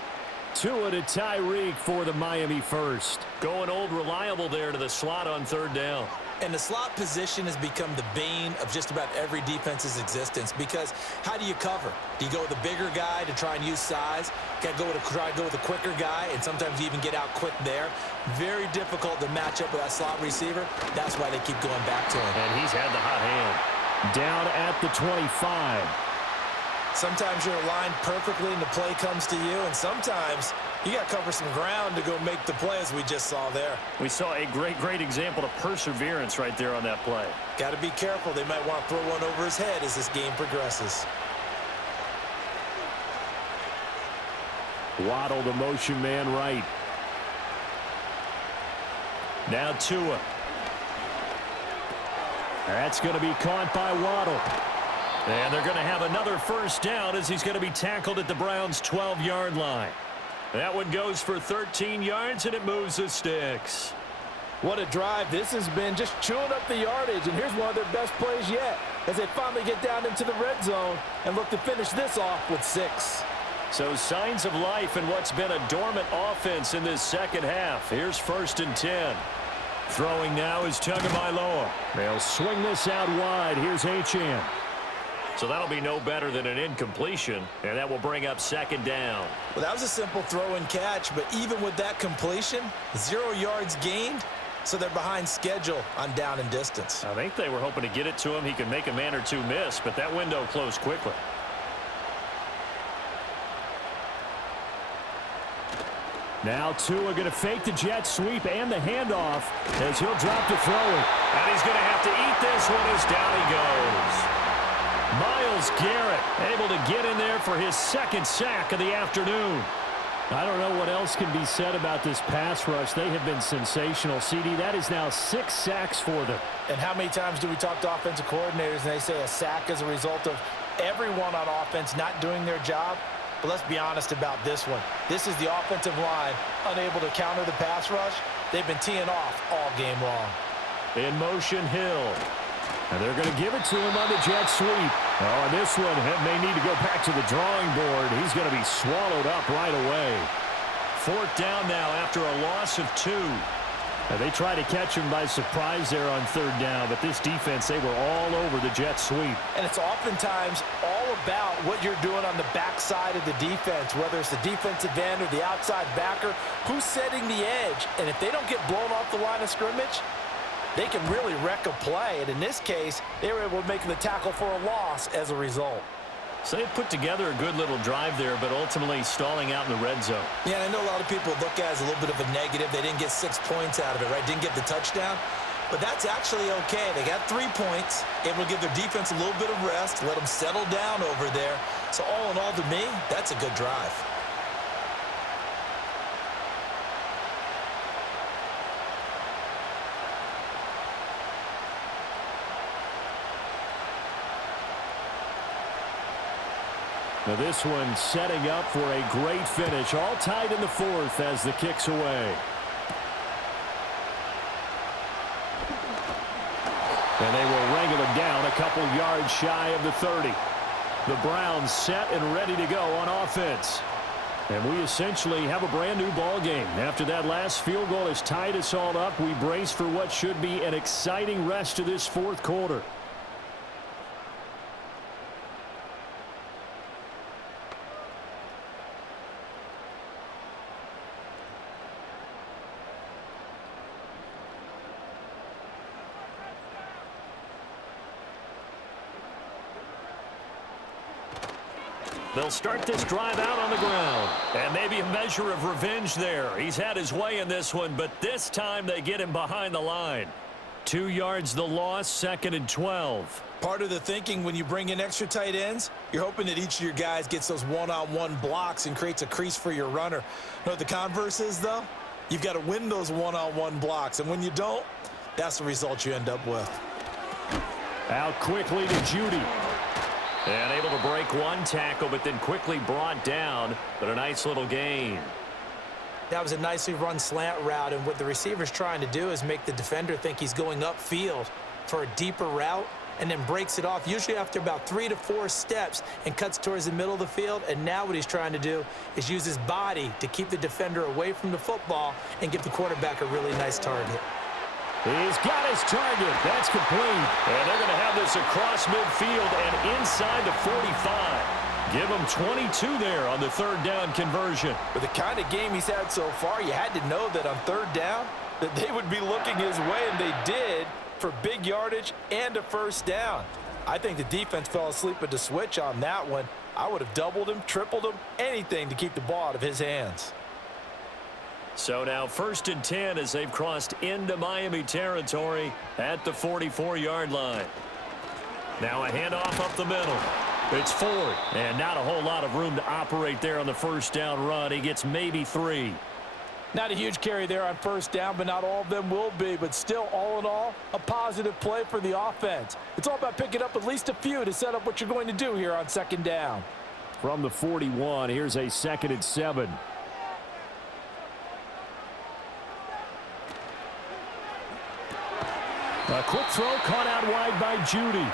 Tua to Tyreek for the Miami first. Going old reliable there to the slot on 3rd down. And the slot position has become the bane of just about every defense's existence because how do you cover? Do you go with a bigger guy to try and use size? Got to try to go with a quicker guy, and sometimes you even get out quick there. Very difficult to match up with that slot receiver. That's why they keep going back to him. And he's had the hot hand. Down at the 25. Sometimes you're aligned perfectly and the play comes to you, and sometimes you got to cover some ground to go make the play as we just saw there. We saw a great example of perseverance right there on that play. Got to be careful. They might want to throw one over his head as this game progresses. Waddle, the motion man right. Now Tua. That's going to be caught by Waddle. And they're going to have another first down as he's going to be tackled at the Browns' 12-yard line. That one goes for 13 yards, and it moves the sticks. What a drive. This has been just chewing up the yardage, and here's one of their best plays yet as they finally get down into the red zone and look to finish this off with 6. So signs of life in what's been a dormant offense in this second half. Here's 1st and 10. Throwing now is Tagovailoa. They'll swing this out wide. Here's Achane. So that'll be no better than an incompletion, and that will bring up 2nd down. Well, that was a simple throw and catch, but even with that completion, 0 yards gained, so they're behind schedule on down and distance. I think they were hoping to get it to him. He could make a man or two miss, but that window closed quickly. Now Tua going to fake the jet sweep and the handoff as he'll drop to throw it. And he's going to have to eat this one as down he goes. Myles Garrett able to get in there for his 2nd sack of the afternoon. I don't know what else can be said about this pass rush. They have been sensational. CD, that is now 6 sacks for them. And how many times do we talk to offensive coordinators and they say a sack is a result of everyone on offense not doing their job? But let's be honest about this one. This is the offensive line unable to counter the pass rush. They've been teeing off all game long. In motion, Hill. And they're going to give it to him on the jet sweep. Oh, and this one may need to go back to the drawing board. He's going to be swallowed up right away. 4th down now after a loss of 2. Now they try to catch him by surprise there on 3rd down, but this defense, they were all over the jet sweep. And it's oftentimes all about what you're doing on the backside of the defense, whether it's the defensive end or the outside backer, who's setting the edge. And if they don't get blown off the line of scrimmage, they can really wreck a play. And in this case, they were able to make the tackle for a loss as a result. So they put together a good little drive there, but ultimately stalling out in the red zone. Yeah, I know a lot of people look at it as a little bit of a negative. They didn't get 6 points out of it, right? Didn't get the touchdown. But that's actually okay. They got 3 points, able to give their defense a little bit of rest, let them settle down over there. So all in all, to me, that's a good drive. Now this one setting up for a great finish. All tied in the fourth as the kick's away. And they will wrangle him down a couple yards shy of the 30. The Browns set and ready to go on offense. And we essentially have a brand new ball game. After that last field goal has tied us all up, we brace for what should be an exciting rest of this fourth quarter. They'll start this drive out on the ground. And maybe a measure of revenge there. He's had his way in this one, but this time they get him behind the line. 2 yards the loss, 2nd and 12. Part of the thinking when you bring in extra tight ends, you're hoping that each of your guys gets those one-on-one blocks and creates a crease for your runner. You know what the converse is, though? You've got to win those one-on-one blocks, and when you don't, that's the result you end up with. Out quickly to Judy. And able to break one tackle, but then quickly brought down. But a nice little gain. That was a nicely run slant route, and what the receiver's trying to do is make the defender think he's going upfield for a deeper route, and then breaks it off, usually after about 3 to 4 steps, and cuts towards the middle of the field. And now what he's trying to do is use his body to keep the defender away from the football and give the quarterback a really nice target. He's got his target. That's complete. And they're going to have this across midfield and inside the 45. Give him 22 there on the 3rd down conversion. With the kind of game he's had so far, you had to know that on 3rd down that they would be looking his way, and they did, for big yardage and a 1st down. I think the defense fell asleep at the switch on that one. I would have doubled him, tripled him, anything to keep the ball out of his hands. So now 1st and 10 as they've crossed into Miami territory at the 44-yard line. Now a handoff up the middle. It's Ford, and not a whole lot of room to operate there on the 1st down run. He gets maybe 3. Not a huge carry there on 1st down, but not all of them will be. But still, all in all, a positive play for the offense. It's all about picking up at least a few to set up what you're going to do here on 2nd down. From the 41, here's a 2nd and 7. A quick throw caught out wide by Judy.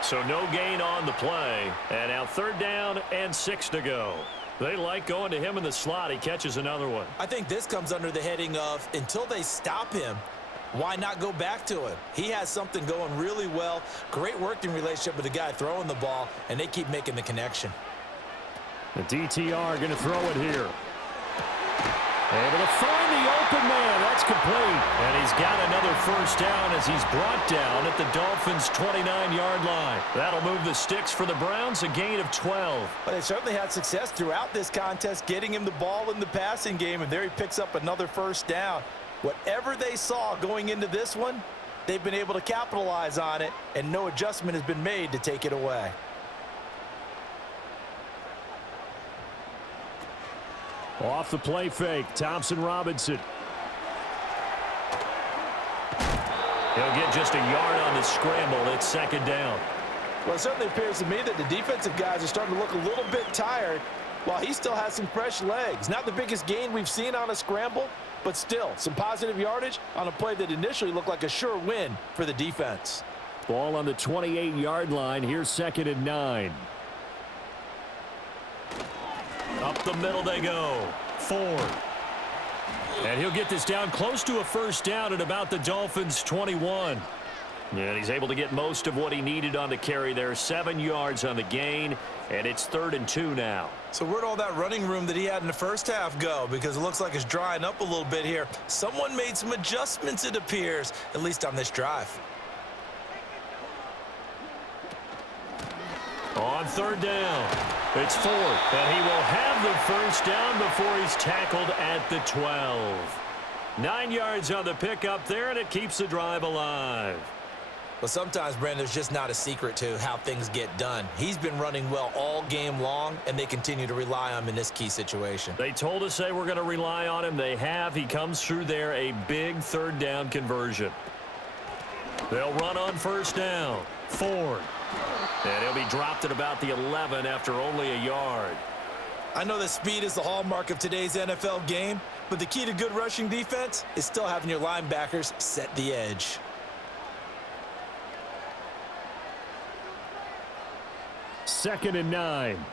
So no gain on the play. And now 3rd down and 6 to go. They like going to him in the slot. He catches another one. I think this comes under the heading of, until they stop him, why not go back to him? He has something going really well. Great working relationship with the guy throwing the ball, and they keep making the connection. The DTR going to throw it here. Able to find the open man. That's complete. And he's got another 1st down as he's brought down at the Dolphins' 29-yard line. That'll move the sticks for the Browns, a gain of 12. But they certainly had success throughout this contest, getting him the ball in the passing game, and there he picks up another 1st down. Whatever they saw going into this one, they've been able to capitalize on it, and no adjustment has been made to take it away. Off the play fake, Thompson Robinson. He'll get just a yard on the scramble. It's 2nd down. Well, it certainly appears to me that the defensive guys are starting to look a little bit tired while he still has some fresh legs. Not the biggest gain we've seen on a scramble, but still some positive yardage on a play that initially looked like a sure win for the defense. Ball on the 28-yard line. Here's 2nd and 9. Up the middle they go. Ford. And he'll get this down close to a 1st down at about the Dolphins' 21. And he's able to get most of what he needed on the carry there. 7 yards on the gain, and it's 3rd and 2 now. So where'd all that running room that he had in the 1st half go? Because it looks like it's drying up a little bit here. Someone made some adjustments, it appears, at least on this drive. On 3rd down, it's Ford, and he will have the 1st down before he's tackled at the 12. 9 yards on the pickup there, and it keeps the drive alive. Well, sometimes, Brandon, there's just not a secret to how things get done. He's been running well all game long, and they continue to rely on him in this key situation. They told us they were going to rely on him. They have. He comes through there, a big 3rd down conversion. They'll run on 1st down. Ford. And he'll be dropped at about the 11 after only a yard. I know that speed is the hallmark of today's NFL game, but the key to good rushing defense is still having your linebackers set the edge. Second and 9.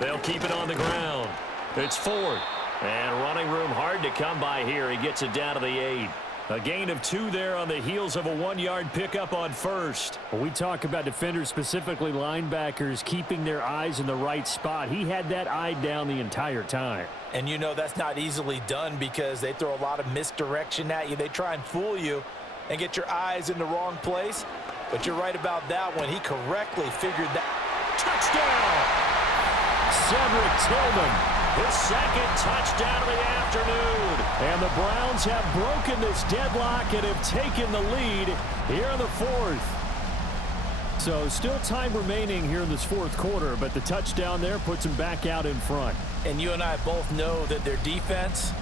They'll keep it on the ground. It's Ford. And running room hard to come by here. He gets it down to the 8. A gain of 2 there on the heels of a 1-yard pickup on first. When we talk about defenders, specifically linebackers, keeping their eyes in the right spot, he had that eye down the entire time. And you know that's not easily done because they throw a lot of misdirection at you. They try and fool you and get your eyes in the wrong place. But you're right about that one. He correctly figured that. Touchdown! Cedric Tillman. His second touchdown of the afternoon. And the Browns have broken this deadlock and have taken the lead here in the 4th. So still time remaining here in this 4th quarter, but the touchdown there puts them back out in front. And you and I both know that their defense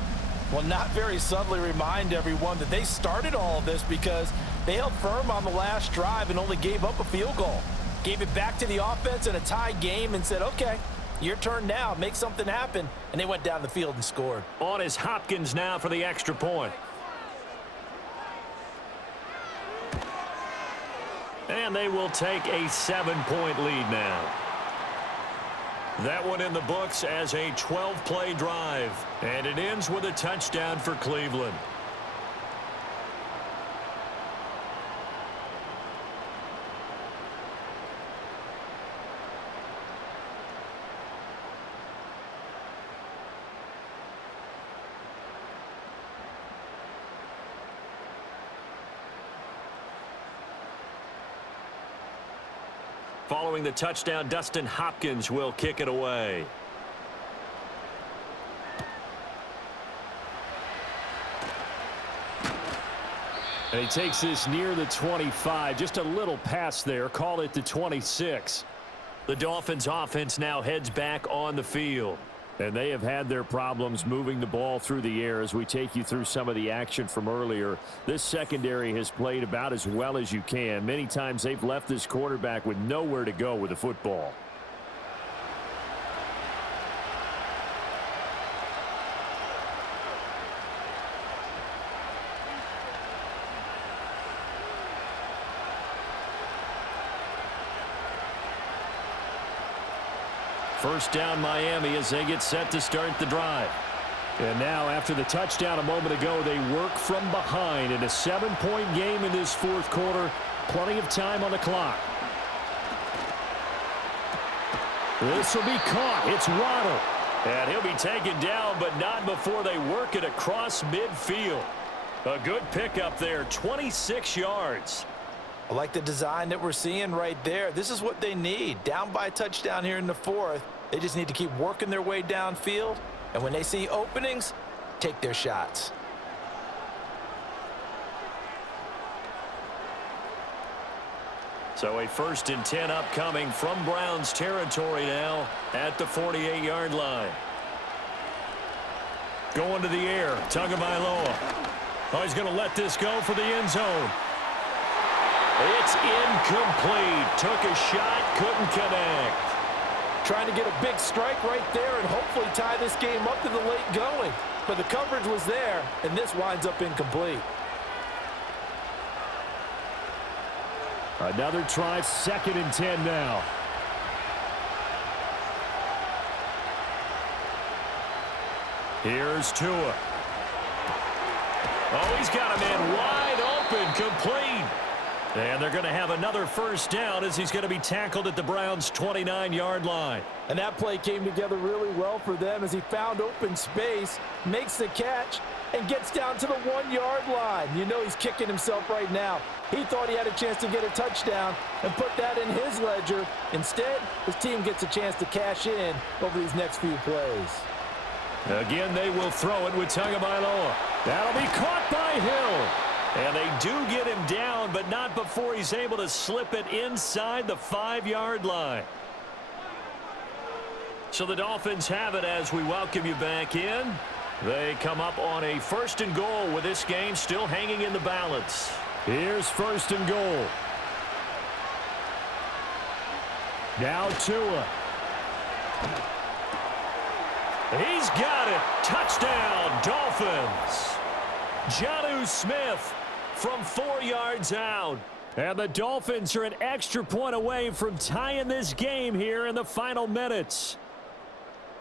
will not very subtly remind everyone that they started all of this because they held firm on the last drive and only gave up a field goal. Gave it back to the offense in a tie game and said, okay, your turn now, make something happen. And they went down the field and scored. On is Hopkins now for the extra point. And they will take a 7-point lead now. That one in the books as a 12-play drive. And it ends with a touchdown for Cleveland. Following the touchdown, Dustin Hopkins will kick it away. And he takes this near the 25. Just a little pass there. Call it the 26. The Dolphins offense now heads back on the field. And they have had their problems moving the ball through the air as we take you through some of the action from earlier. This secondary has played about as well as you can. Many times they've left this quarterback with nowhere to go with the football. First down Miami as they get set to start the drive. And now after the touchdown a moment ago, they work from behind in a 7-point game in this 4th quarter. Plenty of time on the clock. This will be caught. It's Waddle. And he'll be taken down, but not before they work it across midfield. A good pickup there, 26 yards. I like the design that we're seeing right there. This is what they need. Down by a touchdown here in the 4th. They just need to keep working their way downfield. And when they see openings, take their shots. So a 1st and 10 upcoming from Browns territory now at the 48-yard line. Going to the air, Tagovailoa. Oh, he's going to let this go for the end zone. It's incomplete. Took a shot, couldn't connect. Trying to get a big strike right there and hopefully tie this game up to the late going. But the coverage was there, and this winds up incomplete. Another try, 2nd and 10 now. Here's Tua. Oh, he's got a man wide open, complete. And they're going to have another first down as he's going to be tackled at the Browns' 29-yard line. And that play came together really well for them as he found open space, makes the catch, and gets down to the 1-yard line. You know he's kicking himself right now. He thought he had a chance to get a touchdown and put that in his ledger. Instead, his team gets a chance to cash in over these next few plays. Again, they will throw it with Tagovailoa. That'll be caught by Hill. And they do get him down, but not before he's able to slip it inside the 5-yard line. So the Dolphins have it as we welcome you back in. They come up on a 1st and goal with this game still hanging in the balance. Here's first and goal. Now Tua. He's got it. Touchdown, Dolphins. Jonnu Smith from 4 yards out. And the Dolphins are an extra point away from tying this game here in the final minutes.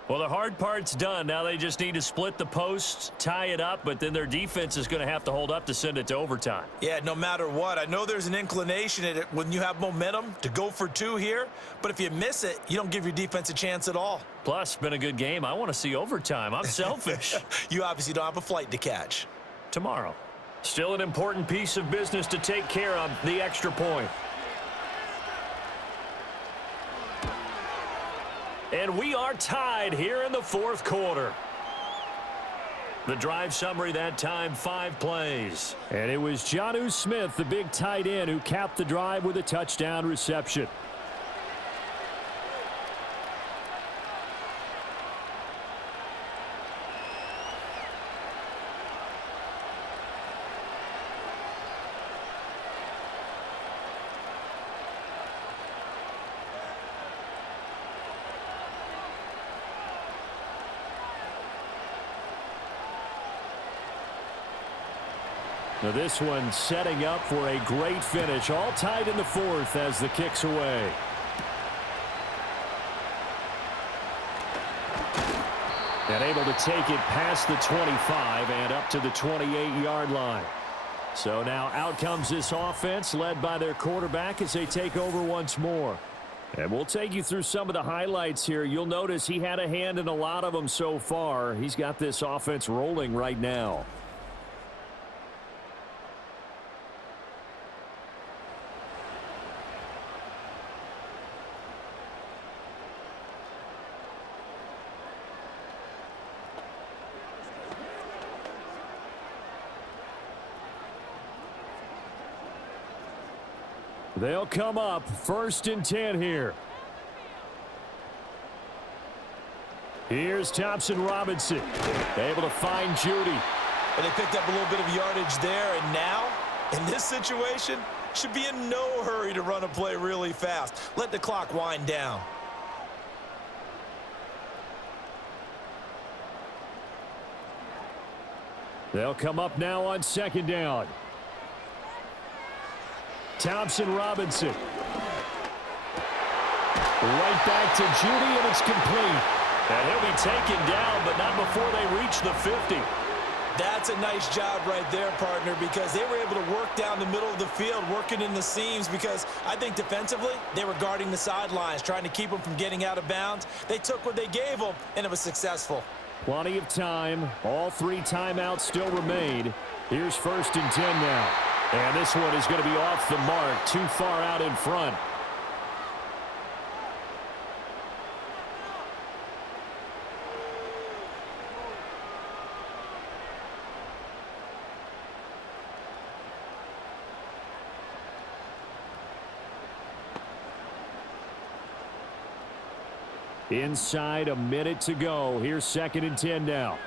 Well, the hard part's done. Now they just need to split the posts, tie it up, but then their defense is going to have to hold up to send it to overtime. Yeah, no matter what. I know there's an inclination in it when you have momentum to go for 2 here, but if you miss it, you don't give your defense a chance at all. Plus, it's been a good game. I want to see overtime. I'm selfish. You obviously don't have a flight to catch. Tomorrow. Still an important piece of business to take care of, the extra point. And we are tied here in the fourth quarter. The drive summary that time, 5 plays. And it was Jonnu Smith, the big tight end, who capped the drive with a touchdown reception. Now this one setting up for a great finish. All tied in the fourth as the kick's away. And able to take it past the 25 and up to the 28-yard line. So now out comes this offense led by their quarterback as they take over once more. And we'll take you through some of the highlights here. You'll notice he had a hand in a lot of them so far. He's got this offense rolling right now. They'll come up 1st and 10 here. Here's Thompson Robinson. Able to find Judy. And they picked up a little bit of yardage there, and now, in this situation, should be in no hurry to run a play really fast. Let the clock wind down. They'll come up now on 2nd down. Thompson Robinson. Right back to Judy, and it's complete. And he'll be taken down, but not before they reach the 50. That's a nice job right there, partner, because they were able to work down the middle of the field, working in the seams, because I think defensively they were guarding the sidelines, trying to keep them from getting out of bounds. They took what they gave them, and it was successful. Plenty of time. All 3 timeouts still remain. Here's 1st and 10 now. And this one is going to be off the mark, too far out in front. Inside a minute to go. Here's 2nd and 10 now.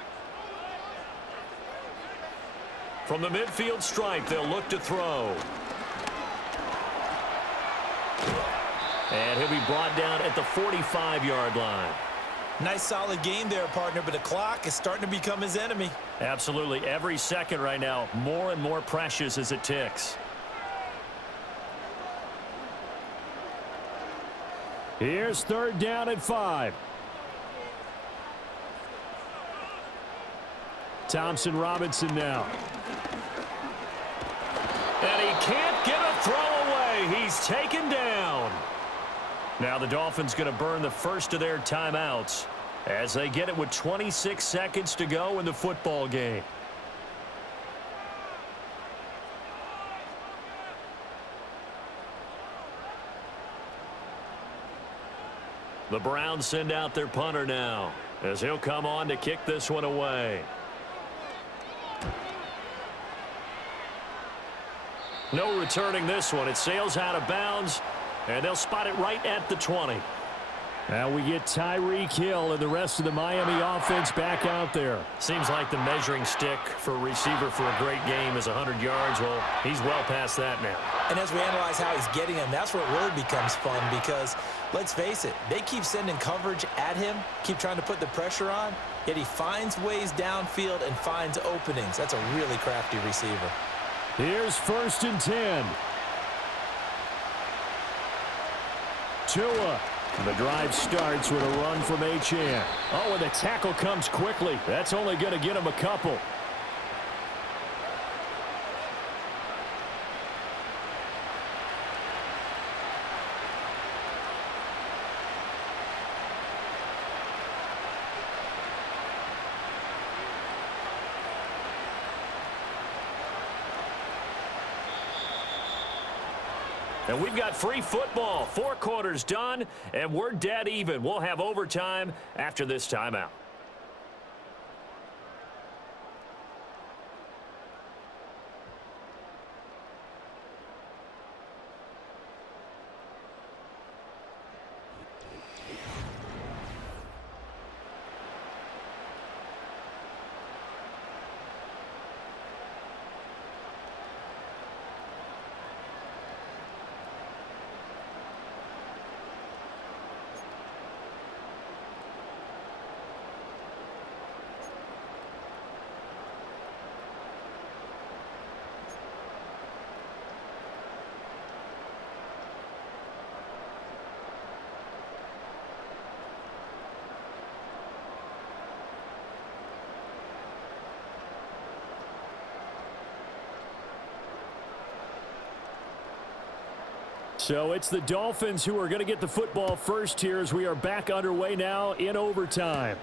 From the midfield stripe, they'll look to throw. And he'll be brought down at the 45-yard line. Nice solid game there, partner, but the clock is starting to become his enemy. Absolutely. Every second right now, more and more precious as it ticks. Here's 3rd down and 5. Thompson Robinson now. And he can't get a throw away. He's taken down. Now the Dolphins going to burn the first of their timeouts as they get it with 26 seconds to go in the football game. The Browns send out their punter now as he'll come on to kick this one away. No returning this one. It sails out of bounds, and they'll spot it right at the 20. Now we get Tyreek Hill and the rest of the Miami offense back out there. Seems like the measuring stick for a receiver for a great game is 100 yards. Well, he's well past that now. And as we analyze how he's getting him, that's where it really becomes fun because, let's face it, they keep sending coverage at him, keep trying to put the pressure on, yet he finds ways downfield and finds openings. That's a really crafty receiver. Here's 1st and 10. Tua. The drive starts with a run from HN. Oh, and the tackle comes quickly. That's only going to get him a couple. And we've got free football. 4 quarters done, and we're dead even. We'll have overtime after this timeout. So it's the Dolphins who are going to get the football first here as we are back underway now in overtime.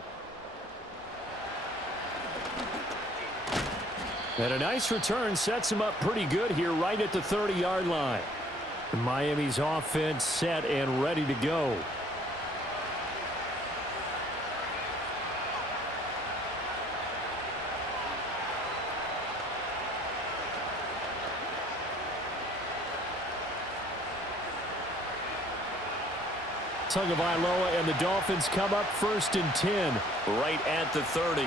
And a nice return sets him up pretty good here right at the 30-yard line. Miami's offense set and ready to go. Tagovailoa and the Dolphins come up 1st and 10 Right at the 30.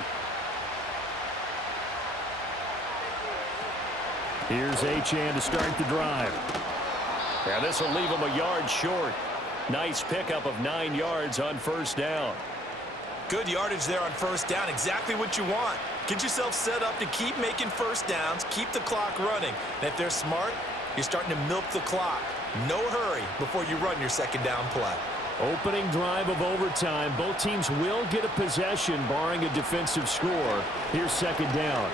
Here's HN to start the drive. Now this will leave him a yard short. Nice pickup of 9 yards on 1st down. Good yardage there on 1st down. Exactly what you want. Get yourself set up to keep making 1st downs, keep the clock running. And if they're smart, you're starting to milk the clock. No hurry before you run your 2nd down play. Opening drive of overtime. Both teams will get a possession, barring a defensive score. Here's 2nd down.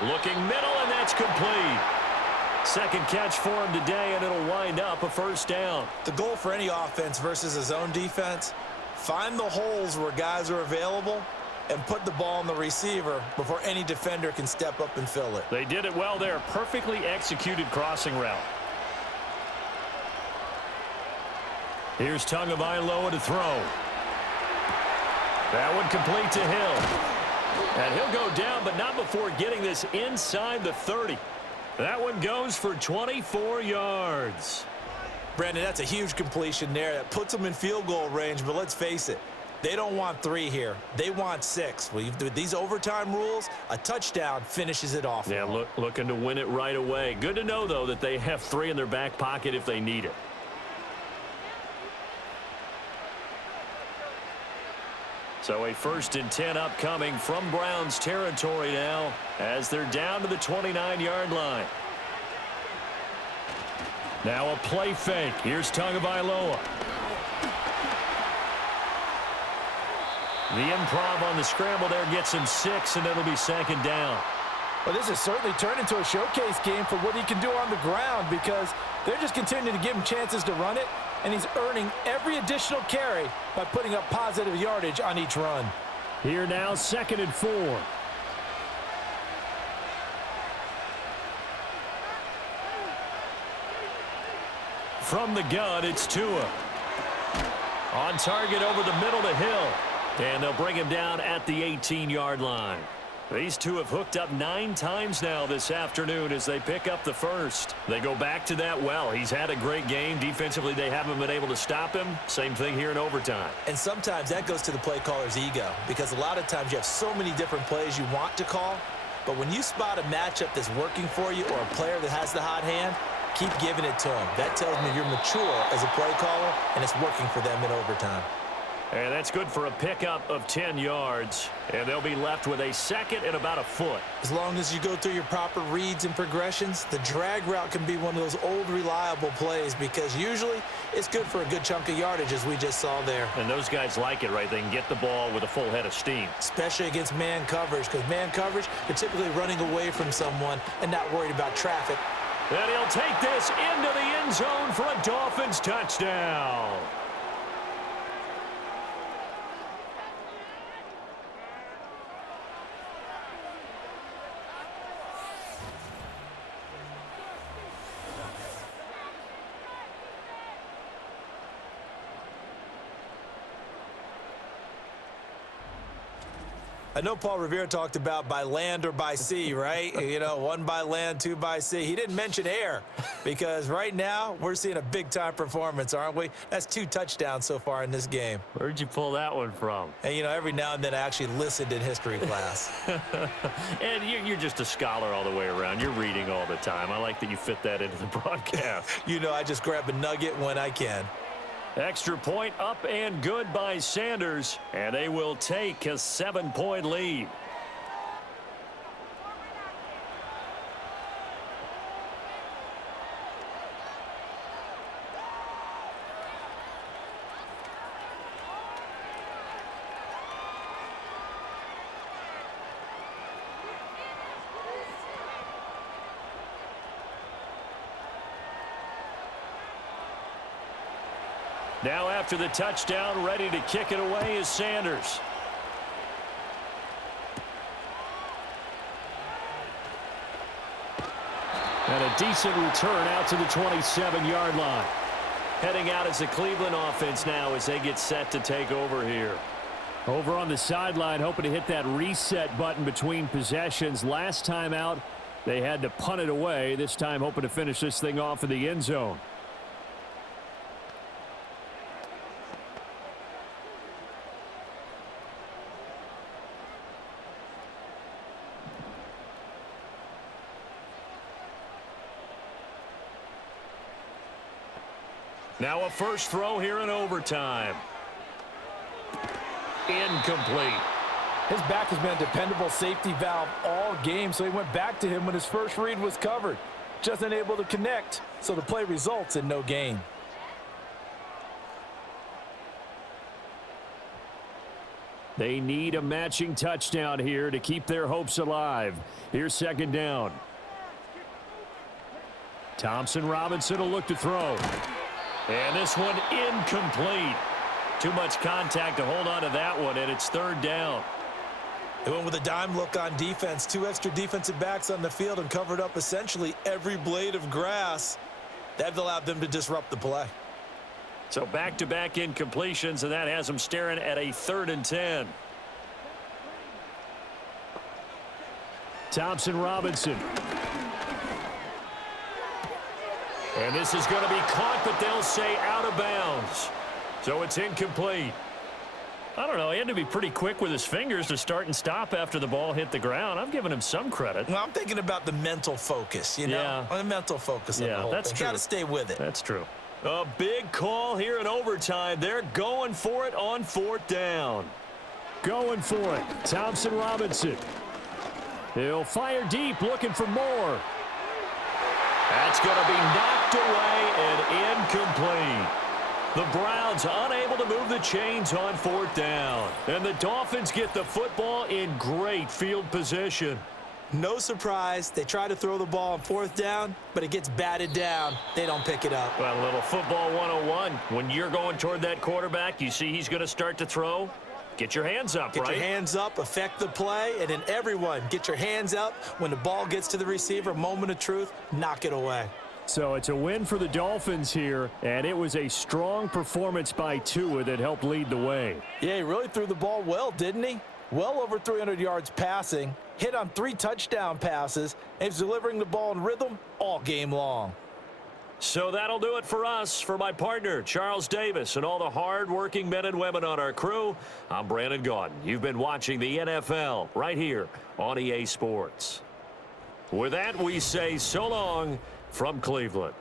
Looking middle, and that's complete. 2nd catch for him today, and it'll wind up a 1st down. The goal for any offense versus a zone defense, find the holes where guys are available and put the ball on the receiver before any defender can step up and fill it. They did it well there. Perfectly executed crossing route. Here's Tagovailoa to throw. That one complete to Hill. And he'll go down, but not before getting this inside the 30. That one goes for 24 yards. Brandon, that's a huge completion there. That puts them in field goal range, but let's face it, they don't want 3 here. They want 6. Well, with these overtime rules, a touchdown finishes it off. Yeah, looking to win it right away. Good to know, though, that they have 3 in their back pocket if they need it. So a 1st and 10 upcoming from Browns territory now as they're down to the 29-yard line. Now a play fake. Here's Tagovailoa. The improv on the scramble there gets him 6, and it'll be 2nd down. Well, this has certainly turned into a showcase game for what he can do on the ground because they're just continuing to give him chances to run it, and he's earning every additional carry by putting up positive yardage on each run. Here now, 2nd and 4. From the gun, it's Tua. On target over the middle to Hill. And they'll bring him down at the 18-yard line. These two have hooked up 9 times now this afternoon as they pick up the first. They go back to that well. He's had a great game. Defensively, they haven't been able to stop him. Same thing here in overtime. And sometimes that goes to the play caller's ego, because a lot of times you have so many different plays you want to call, but when you spot a matchup that's working for you or a player that has the hot hand, keep giving it to him. That tells me you're mature as a play caller, and it's working for them in overtime. And that's good for a pickup of 10 yards. And they'll be left with a second and about a foot. As long as you go through your proper reads and progressions, the drag route can be one of those old reliable plays, because usually it's good for a good chunk of yardage, as we just saw there. And those guys like it, right? They can get the ball with a full head of steam. Especially against man coverage, because man coverage, they're typically running away from someone and not worried about traffic. And he'll take this into the end zone for a Dolphins touchdown. I know Paul Revere talked about by land or by sea, right? You know, 1 by land, 2 by sea. He didn't mention air, because right now we're seeing a big-time performance, aren't we? That's 2 touchdowns so far in this game. Where'd you pull that one from? And, you know, every now and then I actually listened in history class. And you're just a scholar all the way around. You're reading all the time. I like that you fit that into the broadcast. You know, I just grab a nugget when I can. Extra point up and good by Sanders, and they will take a 7-point lead. Now after the touchdown, ready to kick it away is Sanders. And a decent return out to the 27-yard line. Heading out as the Cleveland offense now as they get set to take over here. Over on the sideline, hoping to hit that reset button between possessions. Last time out, they had to punt it away. This time hoping to finish this thing off in the end zone. Now a first throw here in overtime. Incomplete. His back has been a dependable safety valve all game, so he went back to him when his first read was covered. Just unable to connect, so the play results in no gain. They need a matching touchdown here to keep their hopes alive. Here's second down. Thompson Robinson will look to throw. And this one incomplete. Too much contact to hold on to that one, and it's third down. They went with a dime look on defense. 2 extra defensive backs on the field and covered up essentially every blade of grass. That allowed them to disrupt the play. So back-to-back incompletions, and that has them staring at a 3rd and 10. Thompson Robinson. And this is going to be caught, but they'll say out of bounds. So it's incomplete. I don't know. He had to be pretty quick with his fingers to start and stop after the ball hit the ground. I'm giving him some credit. Well, I'm thinking about the mental focus, you know? Yeah. The mental focus of the whole that's thing. true. Got to stay with it. That's true. A big call here in overtime. They're going for it on 4th down. Going for it. Thompson Robinson. He'll fire deep, looking for more. That's going to be knocked away and incomplete. The Browns unable to move the chains on 4th down. And the Dolphins get the football in great field position. No surprise. They try to throw the ball on 4th down, but it gets batted down. They don't pick it up. Well, a little football 101. When you're going toward that quarterback, you see he's going to start to throw. Get your hands up, right? Get your hands up, affect the play, and then everyone get your hands up. When the ball gets to the receiver, moment of truth, knock it away. So it's a win for the Dolphins here, and it was a strong performance by Tua that helped lead the way. Yeah, he really threw the ball well, didn't he? Well over 300 yards passing, hit on 3 touchdown passes, and is delivering the ball in rhythm all game long. So that'll do it for us. For my partner, Charles Davis, and all the hard-working men and women on our crew, I'm Brandon Gaudin. You've been watching the NFL right here on EA Sports. With that, we say so long from Cleveland.